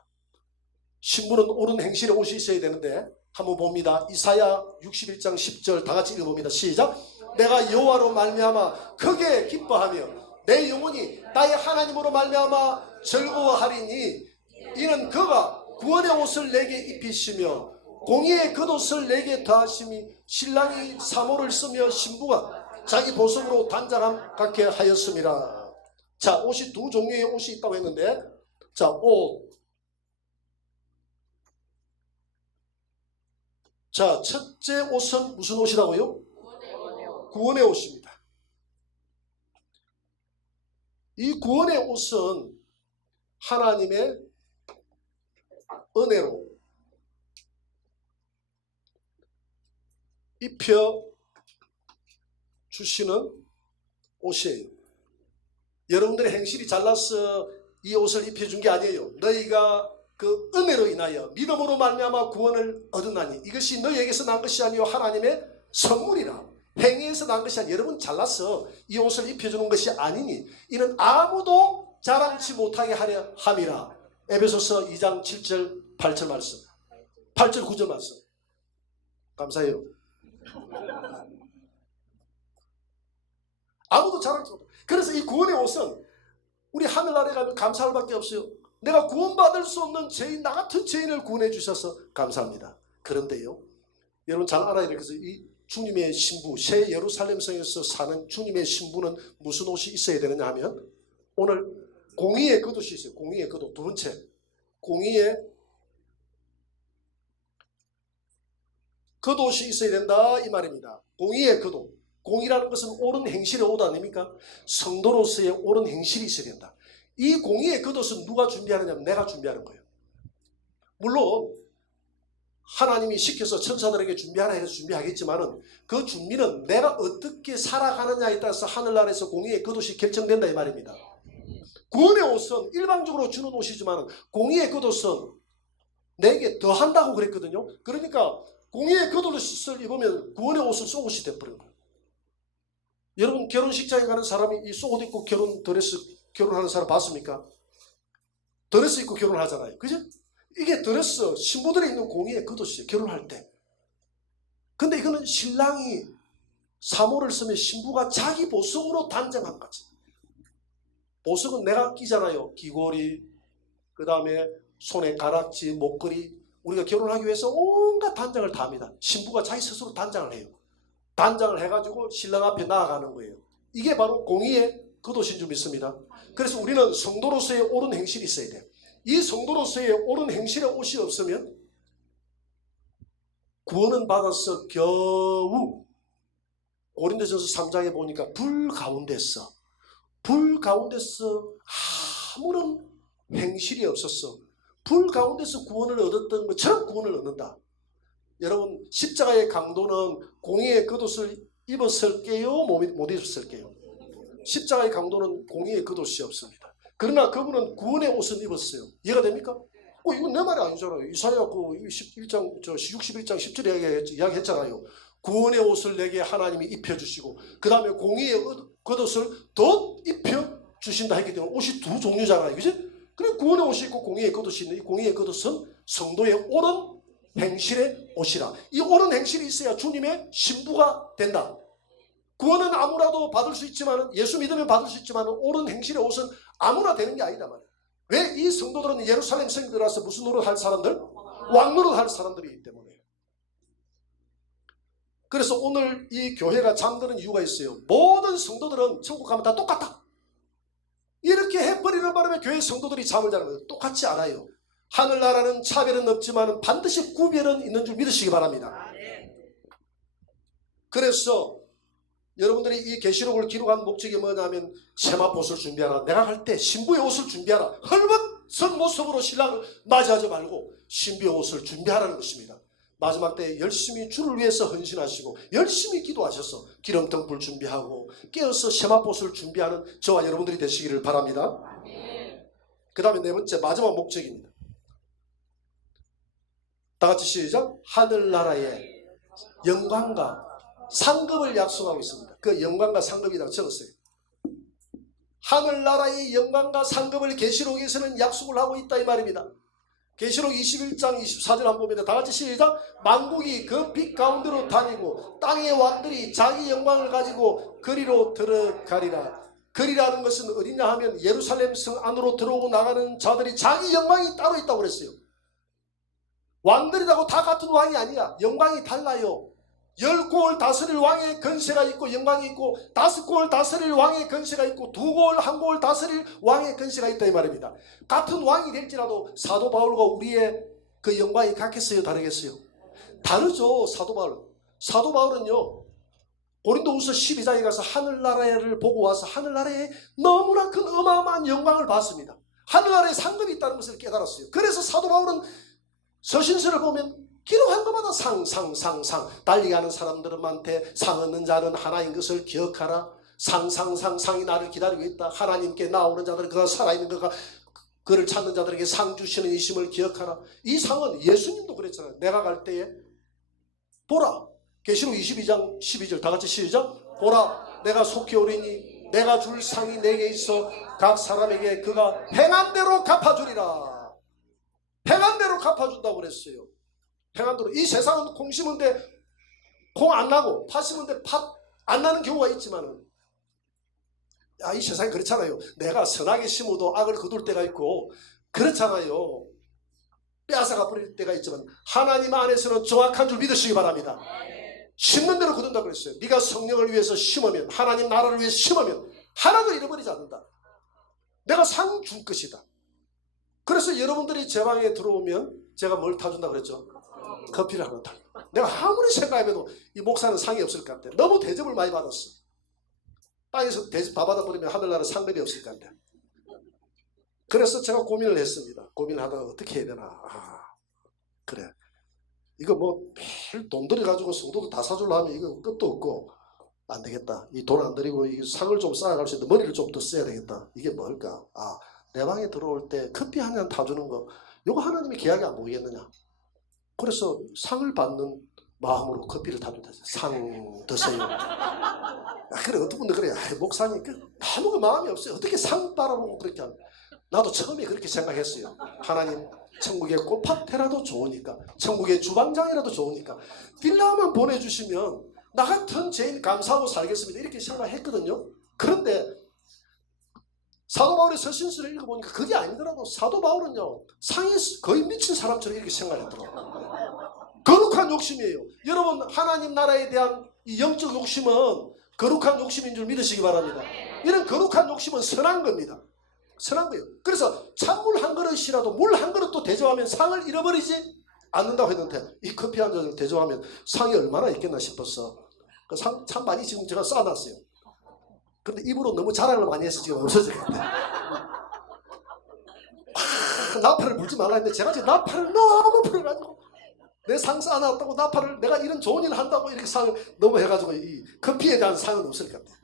신부는 옳은 행실의 옷이 있어야 되는데 한번 봅니다. 이사야 61장 10절 다 같이 읽어봅니다. 시작. 내가 여호와로 말미암아 크게 기뻐하며 내 영혼이 나의 하나님으로 말미암아 즐거워하리니 이는 그가 구원의 옷을 내게 입히시며 공의의 겉옷을 내게 더하심이 신랑이 사모를 쓰며 신부가 자기 보석으로 단장함 같게 하였음이라. 자, 옷이 두 종류의 옷이 있다고 했는데, 자, 옷. 자, 첫째 옷은 무슨 옷이라고요? 구원의 옷입니다. 이 구원의 옷은 하나님의 은혜로 입혀 주시는 옷이에요. 여러분들의 행실이 잘나서 이 옷을 입혀준 게 아니에요. 너희가 그 은혜로 인하여 믿음으로 말미암아 구원을 얻으나니 이것이 너희에게서 난 것이 아니요 하나님의 선물이라. 행위에서 난 것이 아니라 여러분 잘나서 이 옷을 입혀주는 것이 아니니 이는 아무도 자랑치 못하게 하려 함이라. 에베소서 2장 7절 8절 말씀, 8절 9절 말씀. 감사해요. 아무도 자랑치 못해. 그래서 이 구원의 옷은 우리 하늘나라에 가면 감사할 밖에 없어요. 내가 구원받을 수 없는 죄인, 나 같은 죄인을 구원해 주셔서 감사합니다. 그런데요, 여러분 잘 알아야 될 것은 이 주님의 신부, 새 예루살렘 성에서 사는 주님의 신부는 무슨 옷이 있어야 되느냐 하면 오늘 공의의 겉옷이 있어요. 공의의 겉옷. 두 번째, 공의의 겉옷이 있어야 된다 이 말입니다. 공의의 겉옷. 공의라는 것은 옳은 행실의 옷 아닙니까? 성도로서의 옳은 행실이 있어야 된다. 이 공의의 겉옷은 누가 준비하느냐면 내가 준비하는 거예요. 물론 하나님이 시켜서 천사들에게 준비하라 해서 준비하겠지만은 그 준비는 내가 어떻게 살아가느냐에 따라서 하늘나라에서 공의의 겉옷이 결정된다 이 말입니다. 구원의 옷은 일방적으로 주는 옷이지만 공의의 겉옷은 내게 더 한다고 그랬거든요. 그러니까 공의의 겉옷을 입으면 구원의 옷은 속옷이 돼버린 거예요. 여러분 결혼식장에 가는 사람이 이 속옷 입고 결혼하는 사람 봤습니까? 드레스 입고 결혼하잖아요. 그죠? 이게 드레스, 신부들이 입는 공의의 겉옷이에요. 결혼할 때. 근데 이거는 신랑이 사모를 쓰면 신부가 자기 보석으로 단장한 거지. 보석은 내가 끼잖아요. 귀걸이, 그 다음에 손에 가락지, 목걸이. 우리가 결혼하기 위해서 온갖 단장을 다 합니다. 신부가 자기 스스로 단장을 해요. 단장을 해가지고 신랑 앞에 나아가는 거예요. 이게 바로 공의의 겉옷인 줄 믿습니다. 그래서 우리는 성도로서의 옳은 행실이 있어야 돼요. 이 성도로서의 옳은 행실의 옷이 없으면 구원은 받아서 겨우 고린도전서 3장에 보니까 불 가운데서 아무런 행실이 없었어. 불 가운데서 구원을 얻었던 것처럼 구원을 얻는다. 여러분 십자가의 강도는 공의의 겉옷을 입었을게요? 못 입었을게요? 십자가의 강도는 공의의 겉옷이 없습니다. 그러나 그분은 구원의 옷을 입었어요. 이해가 됩니까? 이건 내 말이 아니잖아요. 이사야 61장 10절에 이야기했잖아요. 구원의 옷을 내게 하나님이 입혀주시고 그 다음에 공의의 겉옷을 덧 입혀 주신다 했기 때문에 옷이 두 종류잖아요. 그지? 그리고 구원의 옷이 있고 공의의 겉옷이 있는 이 공의의 겉옷은 성도의 옳은 행실의 옷이라. 이 옳은 행실이 있어야 주님의 신부가 된다. 구원은 아무라도 받을 수 있지만, 예수 믿으면 받을 수 있지만 옳은 행실의 옷은 아무나 되는 게 아니다 말이야. 왜? 이 성도들은 예루살렘 성에 들어와서 무슨 노릇할 사람들? 왕 노릇할 사람들이기 때문에. 그래서 오늘 이 교회가 잠드는 이유가 있어요. 모든 성도들은 천국 가면 다 똑같다. 이렇게 해버리는 바람에 교회 성도들이 잠을 자는 거예요. 똑같지 않아요. 하늘나라는 차별은 없지만 반드시 구별은 있는 줄 믿으시기 바랍니다. 그래서 여러분들이 이 계시록을 기록한 목적이 뭐냐면 세마포 옷을 준비하라. 내가 갈 때 신부의 옷을 준비하라. 헐벗은 모습으로 신랑을 맞이하지 말고 신부의 옷을 준비하라는 것입니다. 마지막 때 열심히 주를 위해서 헌신하시고 열심히 기도하셔서 기름등 불 준비하고 깨어서 세마포 옷을 준비하는 저와 여러분들이 되시기를 바랍니다. 그 다음에 네 번째 마지막 목적입니다. 다 같이 시작. 하늘나라의 영광과 상급을 약속하고 있습니다. 그 영광과 상급이라고 적었어요. 하늘나라의 영광과 상급을 계시록에서는 약속을 하고 있다 이 말입니다. 계시록 21장 24절 한번 봅니다. 다 같이 시작. 만국이 그 빛 가운데로 다니고 땅의 왕들이 자기 영광을 가지고 거리로 들어가리라. 거리라는 것은 어디냐 하면 예루살렘 성 안으로 들어오고 나가는 자들이 자기 영광이 따로 있다고 그랬어요. 왕들이라고 다 같은 왕이 아니야. 영광이 달라요. 10골 다스릴 왕의 권세가 있고 영광이 있고 5골 다스릴 왕의 권세가 있고 2골 1골 다스릴 왕의 권세가 있다 이 말입니다. 같은 왕이 될지라도 사도 바울과 우리의 그 영광이 같겠어요? 다르겠어요? 다르죠. 사도 바울. 사도 바울은요 고린도후서 12장에 가서 하늘나라를 보고 와서 하늘나라에 너무나 큰 어마어마한 영광을 봤습니다. 하늘나라에 상급이 있다는 것을 깨달았어요. 그래서 사도 바울은 서신서를 보면 기록한 것마다 상 달리게 하는 사람들한테 상 얻는 자는 하나인 것을 기억하라. 상이 나를 기다리고 있다. 하나님께 나오는 자들은 그가 살아있는 그가 그를 찾는 자들에게 상 주시는 이심을 기억하라. 이 상은 예수님도 그랬잖아요. 내가 갈 때에 보라. 계시록 22장 12절 다 같이 시작. 보라 내가 속히 오리니 내가 줄 상이 내게 있어 각 사람에게 그가 행한 대로 갚아주리라. 행한 대로 갚아준다고 그랬어요. 행한대로. 이 세상은 콩 심은데 콩 안 나고 팥 심은데 팥 안 나는 경우가 있지만은 이 세상이 그렇잖아요. 내가 선하게 심어도 악을 거둘 때가 있고 그렇잖아요. 빼앗아가 버릴 때가 있지만 하나님 안에서는 정확한 줄 믿으시기 바랍니다. 심는 대로 거둔다고 그랬어요. 네가 성령을 위해서 심으면 하나님 나라를 위해서 심으면 하나도 잃어버리지 않는다. 내가 상 줄 것이다. 그래서 여러분들이 제 방에 들어오면 제가 뭘 타준다고 그랬죠? 커피를 하나 타. 내가 아무리 생각해도 이 목사는 상이 없을 것 같아. 너무 대접을 많이 받았어. 땅에서 대접 다 받아버리면 하늘나라 상급이 없을 것 같아. 그래서 제가 고민을 했습니다. 고민을 하다가 어떻게 해야 되나. 그래. 이거 뭐 매일 돈 들여가지고 성도도 다 사주려 하면 이거 끝도 없고 안 되겠다. 이 돈 안 들이고 이 상을 좀 쌓아갈 수 있는데 머리를 좀 더 써야 되겠다. 이게 뭘까? 내 방에 들어올 때 커피 한 잔 타주는 거 이거 하나님이 계약이 안 보이겠느냐. 그래서 상을 받는 마음으로 커피를 타준다. 상 드세요. 그래 어떤 분들 그래. 목사님 아무 마음이 없어요. 어떻게 상 바라보고 그렇게 하면. 나도 처음에 그렇게 생각했어요. 하나님 천국의 꽃밭이라도 좋으니까 천국의 주방장이라도 좋으니까 빌라만 보내주시면 나 같은 죄인 감사하고 살겠습니다. 이렇게 생각했거든요. 그런데 사도 바울의 서신서를 읽어보니까 그게 아니더라고. 사도 바울은요 상에 거의 미친 사람처럼 이렇게 생각했더라고요. 거룩한 욕심이에요. 여러분 하나님 나라에 대한 이 영적 욕심은 거룩한 욕심인 줄 믿으시기 바랍니다. 이런 거룩한 욕심은 선한 겁니다. 선한 거예요. 그래서 찬물 한 그릇이라도 물 한 그릇도 대접하면 상을 잃어버리지 않는다고 했는데 이 커피 한 잔을 대접하면 상이 얼마나 있겠나 싶었어. 그 상 참 많이 지금 제가 쌓아놨어요. 근데 입으로 너무 자랑을 많이 해서 지금 없어졌는데 나팔을 불지 말라 했는데 제가 지금 나팔을 너무 불어가지고 내 상 쌓아놨다고 나팔을 내가 이런 좋은 일을 한다고 이렇게 상을 너무 해가지고 이 커피에 대한 상은 없을 것 같아요.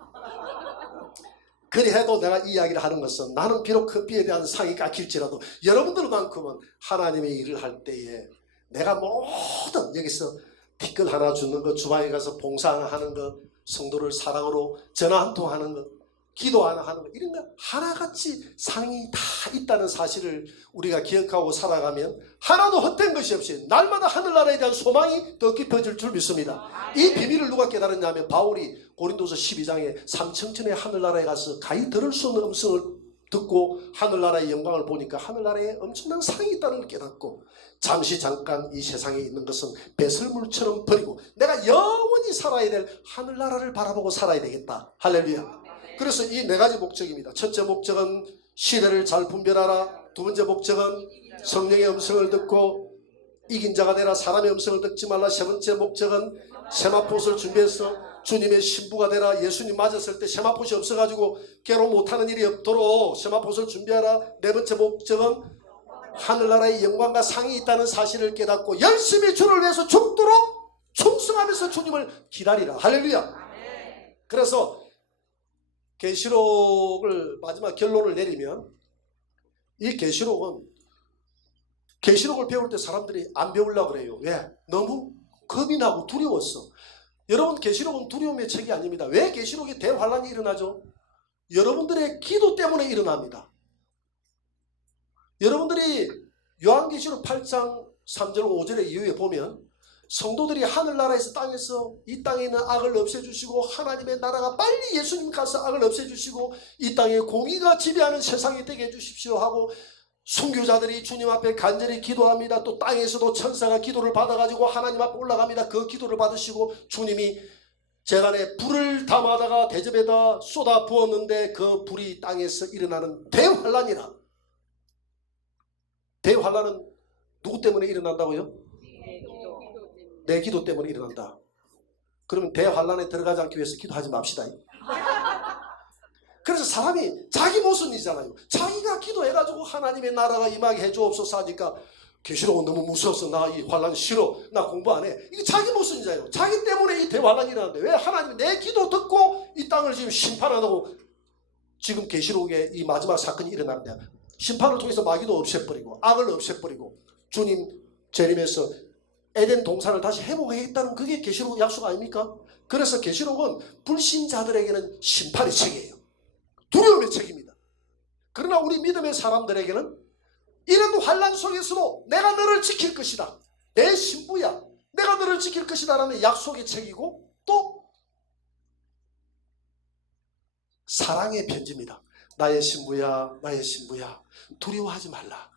그래도 내가 이 이야기를 하는 것은 나는 비록 커피에 대한 상이 깎일지라도 여러분들만큼은 하나님의 일을 할 때에 내가 모든 여기서 티끌 하나 주는 거, 주방에 가서 봉사하는 거, 성도를 사랑으로 전화 한 통 하는 것, 기도 하나 하는 것, 이런 거 하나같이 상이 다 있다는 사실을 우리가 기억하고 살아가면 하나도 헛된 것이 없이 날마다 하늘나라에 대한 소망이 더 깊어질 줄 믿습니다. 이 비밀을 누가 깨달았냐면 바울이 고린도서 12장에 삼청천의 하늘나라에 가서 가히 들을 수 없는 음성을 듣고 하늘나라의 영광을 보니까 하늘나라에 엄청난 상이 있다는 걸 깨닫고, 잠시 잠깐 이 세상에 있는 것은 배설물처럼 버리고 내가 영원히 살아야 될 하늘나라를 바라보고 살아야 되겠다. 할렐루야. 그래서 이 네 가지 목적입니다. 첫째 목적은 시대를 잘 분별하라. 두 번째 목적은 성령의 음성을 듣고 이긴 자가 되라. 사람의 음성을 듣지 말라. 세 번째 목적은 세마포옷을 준비해서 주님의 신부가 되라. 예수님 맞았을 때 세마포옷이 없어가지고 괴로움 못하는 일이 없도록 세마포옷을 준비하라. 네 번째 목적은 하늘나라의 영광과 상이 있다는 사실을 깨닫고 열심히 주를 위해서 죽도록 충성하면서 주님을 기다리라. 할렐루야. 그래서 계시록을 마지막 결론을 내리면, 이 계시록을 배울 때 사람들이 안 배우려고 그래요. 왜? 너무 겁이 나고 두려웠어. 여러분, 계시록은 두려움의 책이 아닙니다. 왜 계시록에 대환란이 일어나죠? 여러분들의 기도 때문에 일어납니다. 여러분들이 요한계시록 8장 3절 5절의 이후에 보면 성도들이 하늘나라에서 땅에서 이 땅에 있는 악을 없애주시고 하나님의 나라가 빨리 예수님 가서 악을 없애주시고 이 땅에 공의가 지배하는 세상이 되게 해주십시오 하고 순교자들이 주님 앞에 간절히 기도합니다. 또 땅에서도 천사가 기도를 받아가지고 하나님 앞에 올라갑니다. 그 기도를 받으시고 주님이 재단에 불을 담아다가 대접에다 쏟아 부었는데 그 불이 땅에서 일어나는 대환란이라. 대환란은 누구 때문에 일어난다고요? 내 기도 때문에 일어난다. 그러면 대환란에 들어가지 않기 위해서 기도하지 맙시다. 그래서 사람이 자기 모순이잖아요. 자기가 기도해가지고 하나님의 나라가 임하게 해주옵소서 하니까 계시록은 너무 무서워서 나 이 환란 싫어. 나 공부 안 해. 이게 자기 모순이잖아요. 자기 때문에 이 대환란이 일어나는데 왜 하나님이 내 기도 듣고 이 땅을 지금 심판한다고 지금 계시록에 이 마지막 사건이 일어나는데 심판을 통해서 마귀도 없애버리고 악을 없애버리고 주님 재림에서 에덴 동산을 다시 회복하겠다는 그게 계시록 약속 아닙니까? 그래서 계시록은 불신자들에게는 심판의 책이에요. 두려움의 책입니다. 그러나 우리 믿음의 사람들에게는 이런 환란 속에서도 내가 너를 지킬 것이다. 내 신부야. 내가 너를 지킬 것이다 라는 약속의 책이고 또 사랑의 편지입니다. 나의 신부야, 나의 신부야. 두려워하지 말라.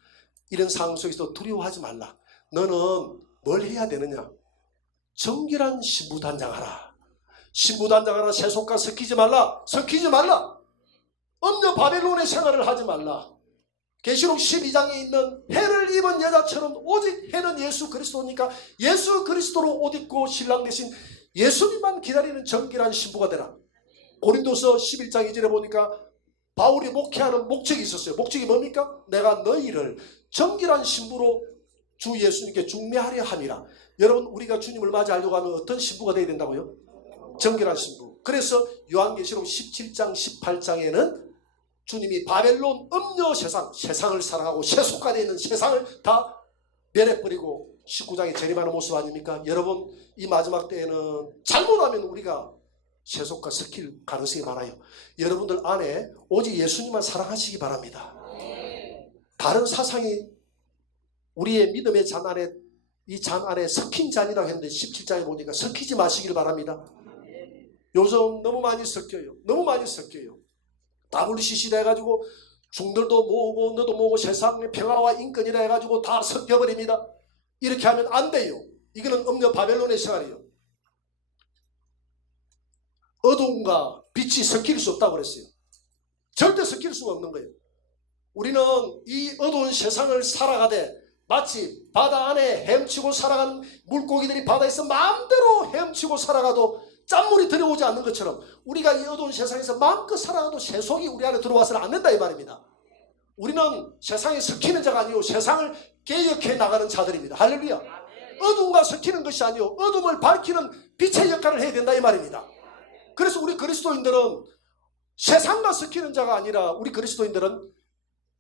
이런 상황 속에서 두려워하지 말라. 너는 뭘 해야 되느냐? 정결한 신부 단장하라. 신부 단장하라. 세속과 섞이지 말라. 섞이지 말라. 음녀 바벨론의 생활을 하지 말라. 계시록 12장에 있는 해를 입은 여자처럼 오직 해는 예수 그리스도니까 예수 그리스도로 옷 입고 신랑 대신 예수님만 기다리는 정결한 신부가 되라. 고린도서 11장 2절에 보니까 바울이 목회하는 목적이 있었어요. 목적이 뭡니까? 내가 너희를 정결한 신부로 주 예수님께 중매하려 함이라. 여러분, 우리가 주님을 맞이하려고 하면 어떤 신부가 되어야 된다고요? 정결한 신부. 그래서 요한계시록 17장 18장에는 주님이 바벨론 음녀 세상을 사랑하고 세속화되어 있는 세상을 다 멸해버리고 19장에 재림하는 모습 아닙니까? 여러분, 이 마지막 때에는 잘못하면 우리가 세속과 섞일 가능성이 많아요. 여러분들 안에 오직 예수님만 사랑하시기 바랍니다. 다른 사상이 우리의 믿음의 잔 안에, 이 잔 안에 섞인 잔이라고 했는데 17장에 보니까 섞이지 마시길 바랍니다. 요즘 너무 많이 섞여요. 너무 많이 섞여요. WCC라 해가지고 중들도 모으고 너도 모으고 세상의 평화와 인권이라 해가지고 다 섞여버립니다. 이렇게 하면 안 돼요. 이거는 음녀 바벨론의 생활이에요. 어둠과 빛이 섞일 수 없다고 그랬어요. 절대 섞일 수가 없는 거예요. 우리는 이 어두운 세상을 살아가되 마치 바다 안에 헤엄치고 살아가는 물고기들이 바다에서 마음대로 헤엄치고 살아가도 짠물이 들어오지 않는 것처럼 우리가 이 어두운 세상에서 마음껏 살아가도 세속이 우리 안에 들어와서는 안 된다 이 말입니다. 우리는 세상에 섞이는 자가 아니고 세상을 개혁해 나가는 자들입니다. 할렐루야. 어둠과 섞이는 것이 아니고 어둠을 밝히는 빛의 역할을 해야 된다 이 말입니다. 그래서 우리 그리스도인들은 세상과 섞이는 자가 아니라 우리 그리스도인들은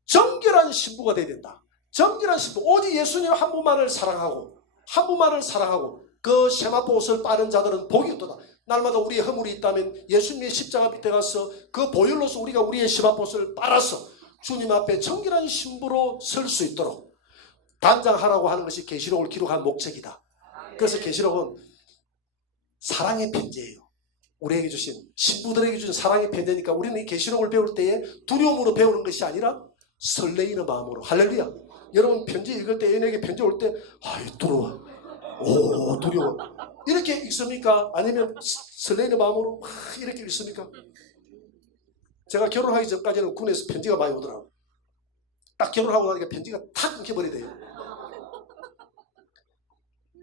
정결한 신부가 되어야 된다. 정결한 신부, 오직 예수님 한 분만을 사랑하고 한 분만을 사랑하고 그 세마포 옷을 빠는 자들은 복이 없도다. 날마다 우리의 허물이 있다면 예수님의 십자가 밑에 가서 그 보혈로서 우리가 우리의 시마봇을 빨아서 주님 앞에 정결한 신부로 설 수 있도록 단장하라고 하는 것이 계시록을 기록한 목적이다. 그래서 계시록은 사랑의 편지예요. 우리에게 주신, 신부들에게 주신 사랑의 편지니까 우리는 이 계시록을 배울 때에 두려움으로 배우는 것이 아니라 설레이는 마음으로. 할렐루야. 여러분 편지 읽을 때, 애인에게 편지 올 때 아이 두려워, 오 두려워 이렇게 읽습니까? 아니면 설레이는 마음으로 이렇게 읽습니까? 제가 결혼하기 전까지는 군에서 편지가 많이 오더라고요. 딱 결혼하고 나니까 편지가 탁 끊겨버리대요.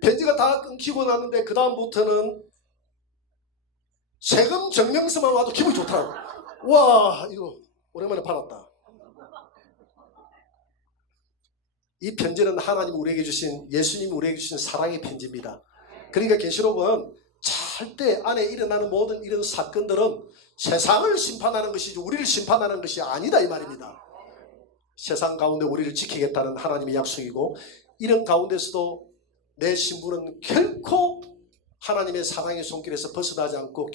편지가 다 끊기고 났는데 그 다음부터는 세금 증명서만 와도 기분이 좋더라고. 와 이거 오랜만에 받았다. 이 편지는 하나님 우리에게 주신, 예수님이 우리에게 주신 사랑의 편지입니다. 그러니까 계시록은 절대 안에 일어나는 모든 이런 사건들은 세상을 심판하는 것이지 우리를 심판하는 것이 아니다 이 말입니다. 세상 가운데 우리를 지키겠다는 하나님의 약속이고, 이런 가운데서도 내 신부는 결코 하나님의 사랑의 손길에서 벗어나지 않고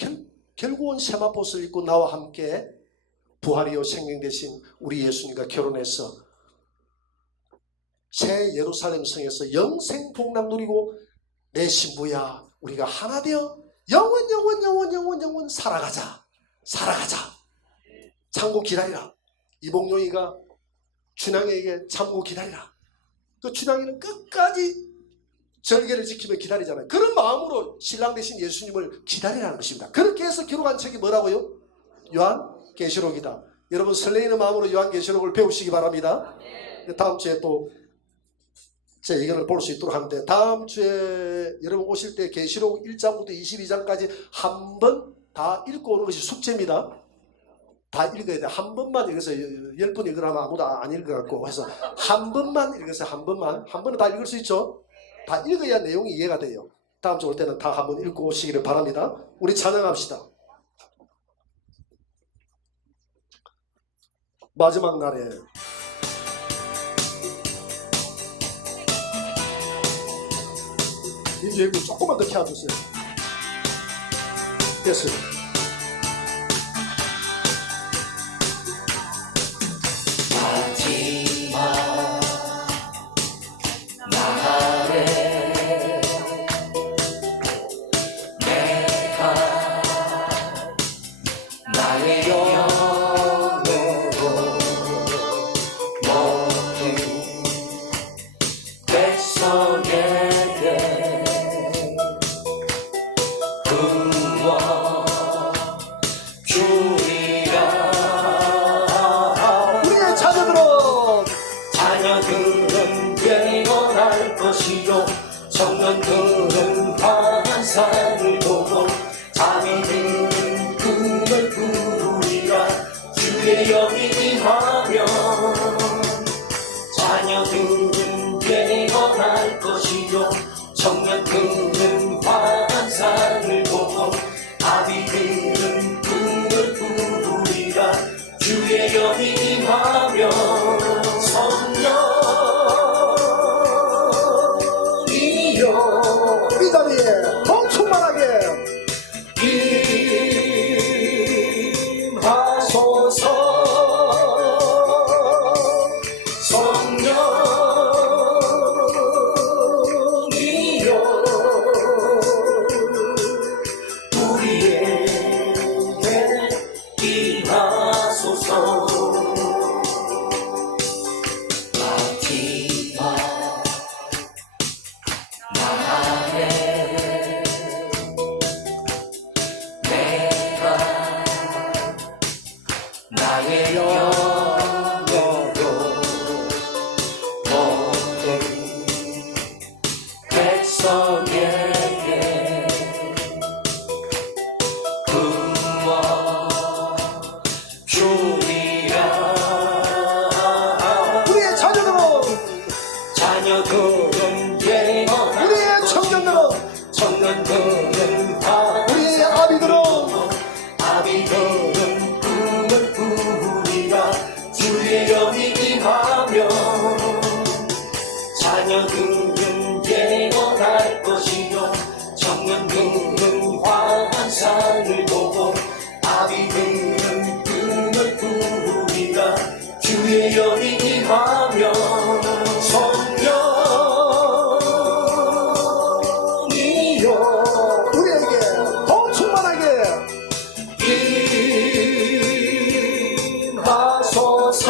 결국은 세마포스를 입고 나와 함께 부활이요 생명 되신 우리 예수님과 결혼해서 새 예루살렘 성에서 영생 복락 누리고, 내 신부야 우리가 하나 되어 영원 살아가자. 참고 기다리라. 이복룡이가 춘향에게 참고 기다리라. 그 춘향이는 끝까지 절개를 지키며 기다리잖아요. 그런 마음으로 신랑 되신 예수님을 기다리라는 것입니다. 그렇게 해서 기록한 책이 뭐라고요? 요한계시록이다. 여러분 설레이는 마음으로 요한계시록을 배우시기 바랍니다. 다음 주에 또 제 의견을 볼 수 있도록 하는데, 다음 주에 여러분 오실 때 계시록 1장부터 22장까지 한 번 다 읽고 오는 것이 숙제입니다. 다 읽어야 돼. 한 번만 읽어서 10번 읽으라면 아무도 안 읽을 것 같고 해서 한 번만 읽어서 한 번은 다 읽을 수 있죠. 다 읽어야 내용이 이해가 돼요. 다음 주 올 때는 다 한 번 읽고 오시기를 바랍니다. 우리 찬양합시다. 마지막 날에 이제 이거 조금만 더 켜주세요. 됐어요. 마지막 날에 내가 나의 영으로 모든 백성에게 우리의 자녀들은 영원할 것이요 청년들은 환상을 보고 자비들은 꿈을 꾸리라. 주의 영이 임하면 자녀들은 영원할 것이요 청년들은 환상을 보고 아비들은 꿈을 꾸리라. 주의 영이 임하면 성령이여 이 자리에 더 충만하게 임하소서. 성령이여 우리에게 임하소서. 마지막 날에 내가 나의 영으로 모든 백성에게 구원 주리라. 우리의 자녀들은 영원한 우리의 청년들은 청년들은 우리의 아비들은 아비들은 꿈을 꾸리라. 주의 영이 임하면 자녀들은 영원할 것이요 청년들은 환상 주의 영이 임하면 성령이여 우리에게 더 충만하게 임하소서.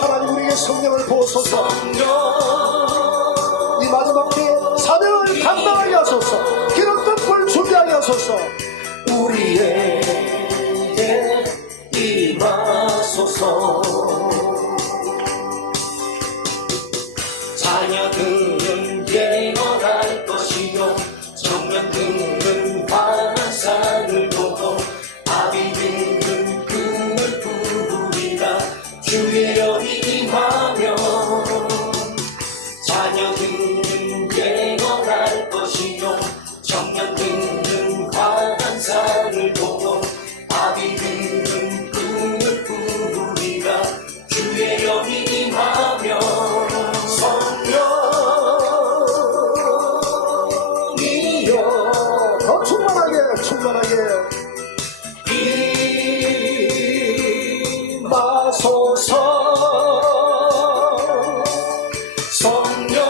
하나님 우리에게 성령을 부어소서. 이 마지막 때에 사명을 감당하게 하소서. 기름 뜰 준비하게 하소서. 우리에게 임하소서. 자녀들은 영원할 것이요 청년들은 환한 산을 보고 아비들은 꿈을 꾸리라. 주의 영이 임하면 자녀들은 영원할 것이요 청년들은 환한 산을 보고 아비들은 꿈을 꾸리라. 주의 영이 임하면 성령이여 더 충만하게 임하소서. 성령이여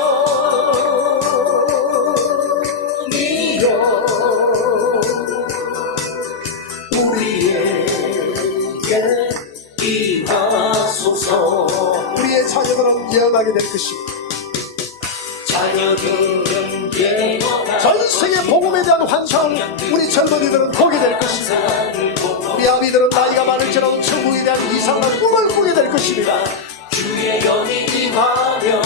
우리에게 임하소서. 우리의 자녀들은 예언하게 될 것입니다. 자녀들은 영원한 전 세계 복음에 대한 환상을 우리 젊은이들은 보게 될 것입니다. 우리 아비들은 나이가 많을지라도 천국에 대한 이상한 꿈을 꾸게 될 것입니다. 주의 영이 임하면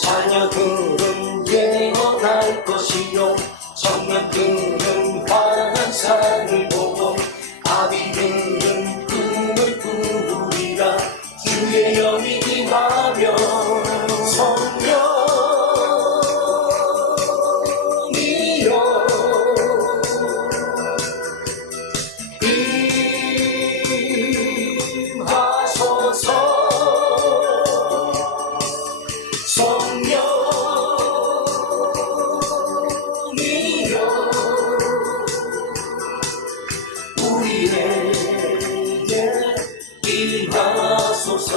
자녀들은 영원할 것이요 청년들은 환한 산을 보고 아비들은 꿈을 꾸리라. 주의 영이 임하면 성령이여 임하소서. 성령이여 우리에게 임하소서.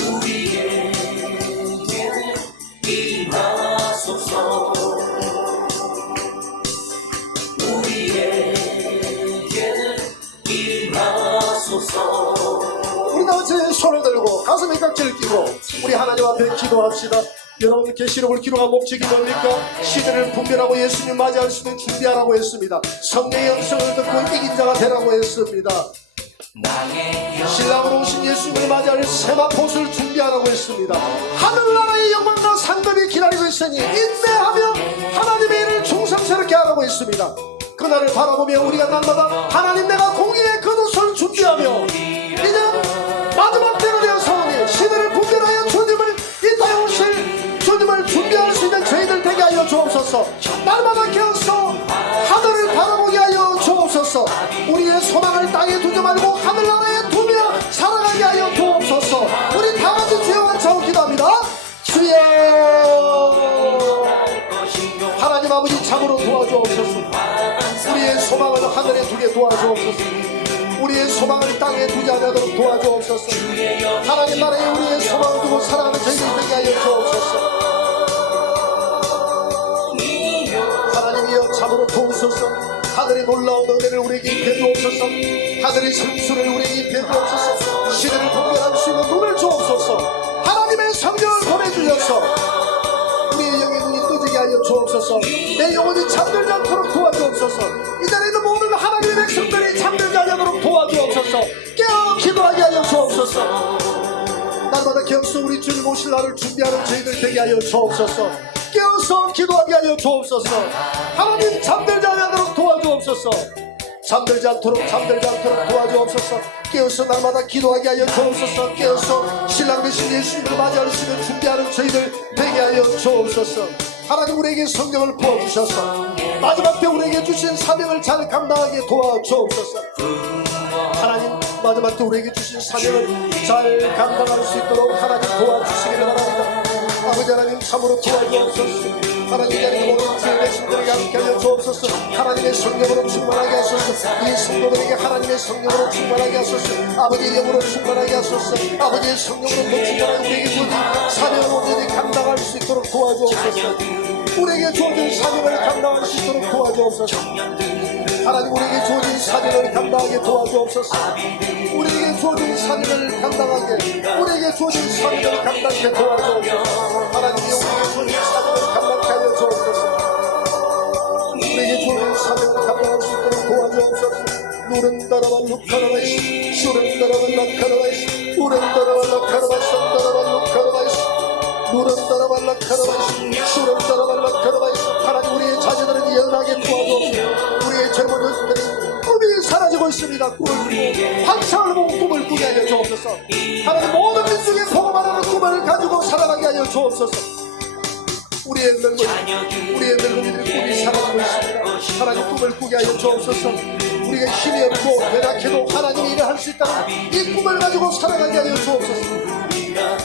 우리에게 임하소서. 우리에게 임하소서. 우리 다 같이 손을 들고 가슴에 깍지를 끼고 우리 하나님 앞에 기도합시다. 여러분 계시록을 기록한 목적이 뭡니까? 시대를 분별하고 예수님 맞이할 수 있는 준비하라고 했습니다. 성령의 음성을 듣고 이긴 자가 되라고 했습니다. 신랑으로 오신 예수님을 맞이할 세마포스를 준비하라고 했습니다. 하늘나라의 영광과 상급이 기다리고 있으니 인내하며 하나님의 일을 충성스럽게 하라고 했습니다. 그날을 바라보며 우리가 날마다 하나님 내가 공의의 겉옷을 준비하며 이제 마지막 때가 되어서오니 시대를 분별하여 주님을 이 땅에 오실 주님을 준비할 수 있는 저희들 되게 하여 주옵소서. 날마다 깨어서 하늘을 바라보게 하여 주옵소서. 우리의 소망을 땅에 두지 말고 하늘나라에 두며 살아가게 하여 주옵소서. 우리 다같이 주여 외쳐 기도합니다. 주여 하나님 아버지 참으로 도와주옵소서. 우리의 소망을 하늘에 두게 도와주옵소서. 우리의 소망을 땅에 두지 않도록 도와주옵소서. 하나님 나라에 우리의 소망을 두고 살아가는 저희들 되게 하여 주옵소서. 하나님이여 참으로 도우소서. 하늘의 놀라운 은혜를 우리에게 입혀 주옵소서. 하늘의 승수를 우리에게 입혀 주옵소서. 시대를 분별할 수 있는 눈을 주옵소서. 하나님의 성령을 보내주셔서 우리의 영의 눈이 뜨지게 하여 주옵소서. 내 영혼이 잠들지 않도록 도와주옵소서. 이 자리에 있는 모든 하나님의 백성들이 잠들지 않도록 도와주옵소서. 깨어 기도하게 하여 주옵소서. 날마다 깨어서 우리 주님 오실 날을 준비하는 저희들 되게 하여 주옵소서. 깨어서 기도하게 하여 주옵소서. 하나님 잠들지 않도록 도와주옵소서. 잠들지 않도록 도와주옵소서. 깨어서 날마다 기도하게 하여 주옵소서. 깨어서 신랑 되신 예수님을 맞이할 수 있는 준비하는 저희들 되게 하여 주옵소서. 하나님 우리에게 성령을 부어주셔서 마지막 때 우리에게 주신 사명을 잘 감당하게 도와주옵소서. 하나님 마지막 때 우리에게 주신 사명을 잘 감당할 수 있도록 하나님 도와주시기를 바랍니다. 아버지 하나님 참으로 도와주옵소서. 하나님 이 자리에 모든 주의 백성들에게 함께하여 주옵소서. 하나님의 성령으로 충만하게 하소서. 이 성도들에게 하나님의 성령으로 충만하게 하소서. 아버지의 영으로 충만하게 하소서. 아버지의 성령으로 더 충만하게 우리에게 주어진 사명을 온전히 감당할 수 있도록 도와주옵소서. 우리에게 주어진 사명을 감당할 수 있도록 도와주옵소서. 하나님 우리에게 주어진 사명을 감당하게 도와주옵소서. 우리에게 주어진 사명을 감당하게, 우리에게 주어진 사명을 감당하게 도와주옵소서. 하나님이 우리에게 주어진 사명을 감당하게 하여 주옵소서. 우리에게 주어진 사명을 감당할 수 있도록 도와주옵소서. 누른 따라와 루카라바이스, 슈른 따라와 라카라바이스, 우른 따라와 라카라바이스, 따라와 루카라바이스, 누른 따라와 라카라바이스, 슈른 따라와 라카라바이스. 하나님 우리의 자녀들에게 연하게 도와주옵소서. 우리의 젊은 여성들이 꿈이 사라지고 있습니다. 꿈을 꾸고 환상을 보고 꿈을 꾸게 하여 주옵소서. 하나님 모든 민족의 포함하는 꿈을 가지고 살아가게 하여 주옵소서. 우리의 늙은이들의 꿈이 사라지고 있습니다. 하나님 꿈을 꾸게 하여 주옵소서. 우리가 힘이 없고 연약해도 하나님이 일을 할 수 있다는 이 꿈을 가지고 살아가게 하여 주옵소서.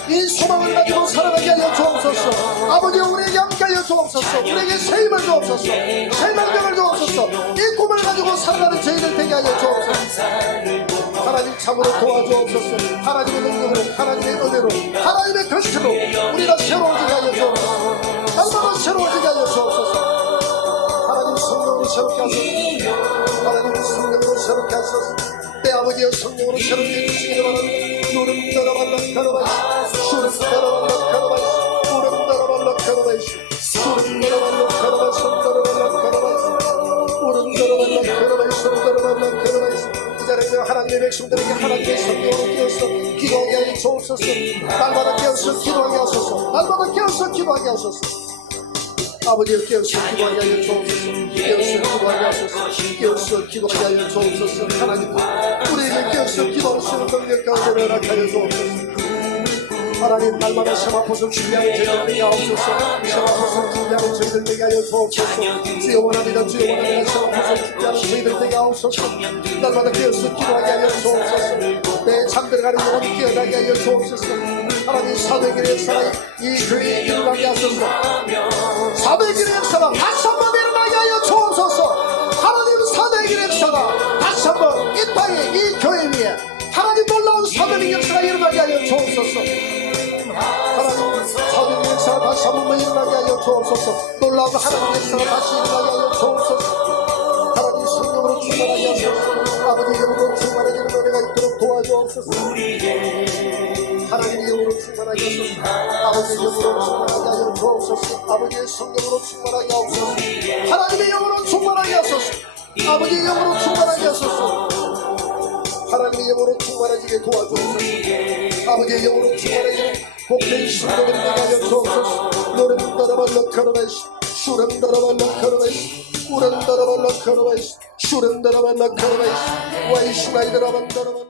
이 소망을 가지고 살아가게 하여 주옵소서. 아버지 우리에게 함께하여 주옵소서. 우리에게 새 힘을 주옵소서. 새 능력을 주옵소서. 이 꿈을 가지고 살아가는 저희들 되게 하여 주옵소서. 하나님 참으로 도와주옵소서. 하나님의 능력으로, 하나님의 은혜로, 하나님의 글씨로 우리가 새로워지게 하여 주옵소서. 날마다 새로워지게 하여 주옵소서. 하나님 성령으로 새롭게 하소서. 하나님 성령으로 새롭게 하소서. 내 아버지의 성령으로 새롭게 해주시기를 바랍니다. 누름 따라발라 카라바이스, 슈름 따라발라 카라바이스, 우름 따라발라 카라바이스, 슈름 따라발라 카라바이스, 따라발라 카라바이스, 우름 따라발라 카라바이스, 따라발라 카라바이스. 이 자리에 하나님의 백성들에게 하나님의 성령으로 깨어서 기도하게 하여 주옵소서. 날마다 깨어서 기도하게 하소서. 날마다 깨어서 기도하게 하소서. 아버지여 깨어서 기도하게 하여 주옵소서. 깨어서 기도하게 하소서. 깨어서 기도하게 하여 주옵소서. 하나님 우리에게 깨어서 기도할 수 있는 능력 가운데 허락하여 주옵소서. 하나님 날마다 세마포를 준비하는 저희들에게 하옵소서. 세마포를 준비하는 저희들에게 하여 주옵소서. 주여 원합니다. 주여 원합니다. 세마포를 준비하는 저희들에게 하옵소서. 날마다 깨어서 기도하게 하여 주옵소서. 내 잠들어가는 영혼이 깨어나게 하여 주옵소서. 하나님 사도의 역사가 이 교회에 일어나게 하소서. 사도의 역사가 다시 한번 일어나게 하여 주옵소서. 하나님 사도의 역사가 다시 한번 이 땅에 이 교회 위에 하나님 놀라운 사도의 역사가 일어나게 하여 주옵소서. 하나님 사도의 역사가 다시 한번 일어나게 하여 주옵소서. 놀라운 하나님의 역사가 다시 일어나게 하여 주옵소서. 하나님 성령으로 충만하게 하소서. 아버지 영으로 충만해지는 은혜가 있도록 도와주옵소서. 하나님의 영으로 충만하게 하소서. 아버지의 영으로 충만하게 하여 주옵소서. 아버지의 성령으로 충만하게 하옵소서. 하나님의 영으로 충만하게 하소서. 아버지의 영으로 충만하게 하소서. 하나님의 영으로 충만해지게 도와주옵소서. 아버지의 영으로 충만해지는 복된 신도들이 되게 하여 주옵소서. 노름 따라발라 카라바이스, 슈름 따라발라 카라바이스, 우름 따라발라 카라바이스, 슈름 따라발라 카라바이스, 와이슈나이 따라발라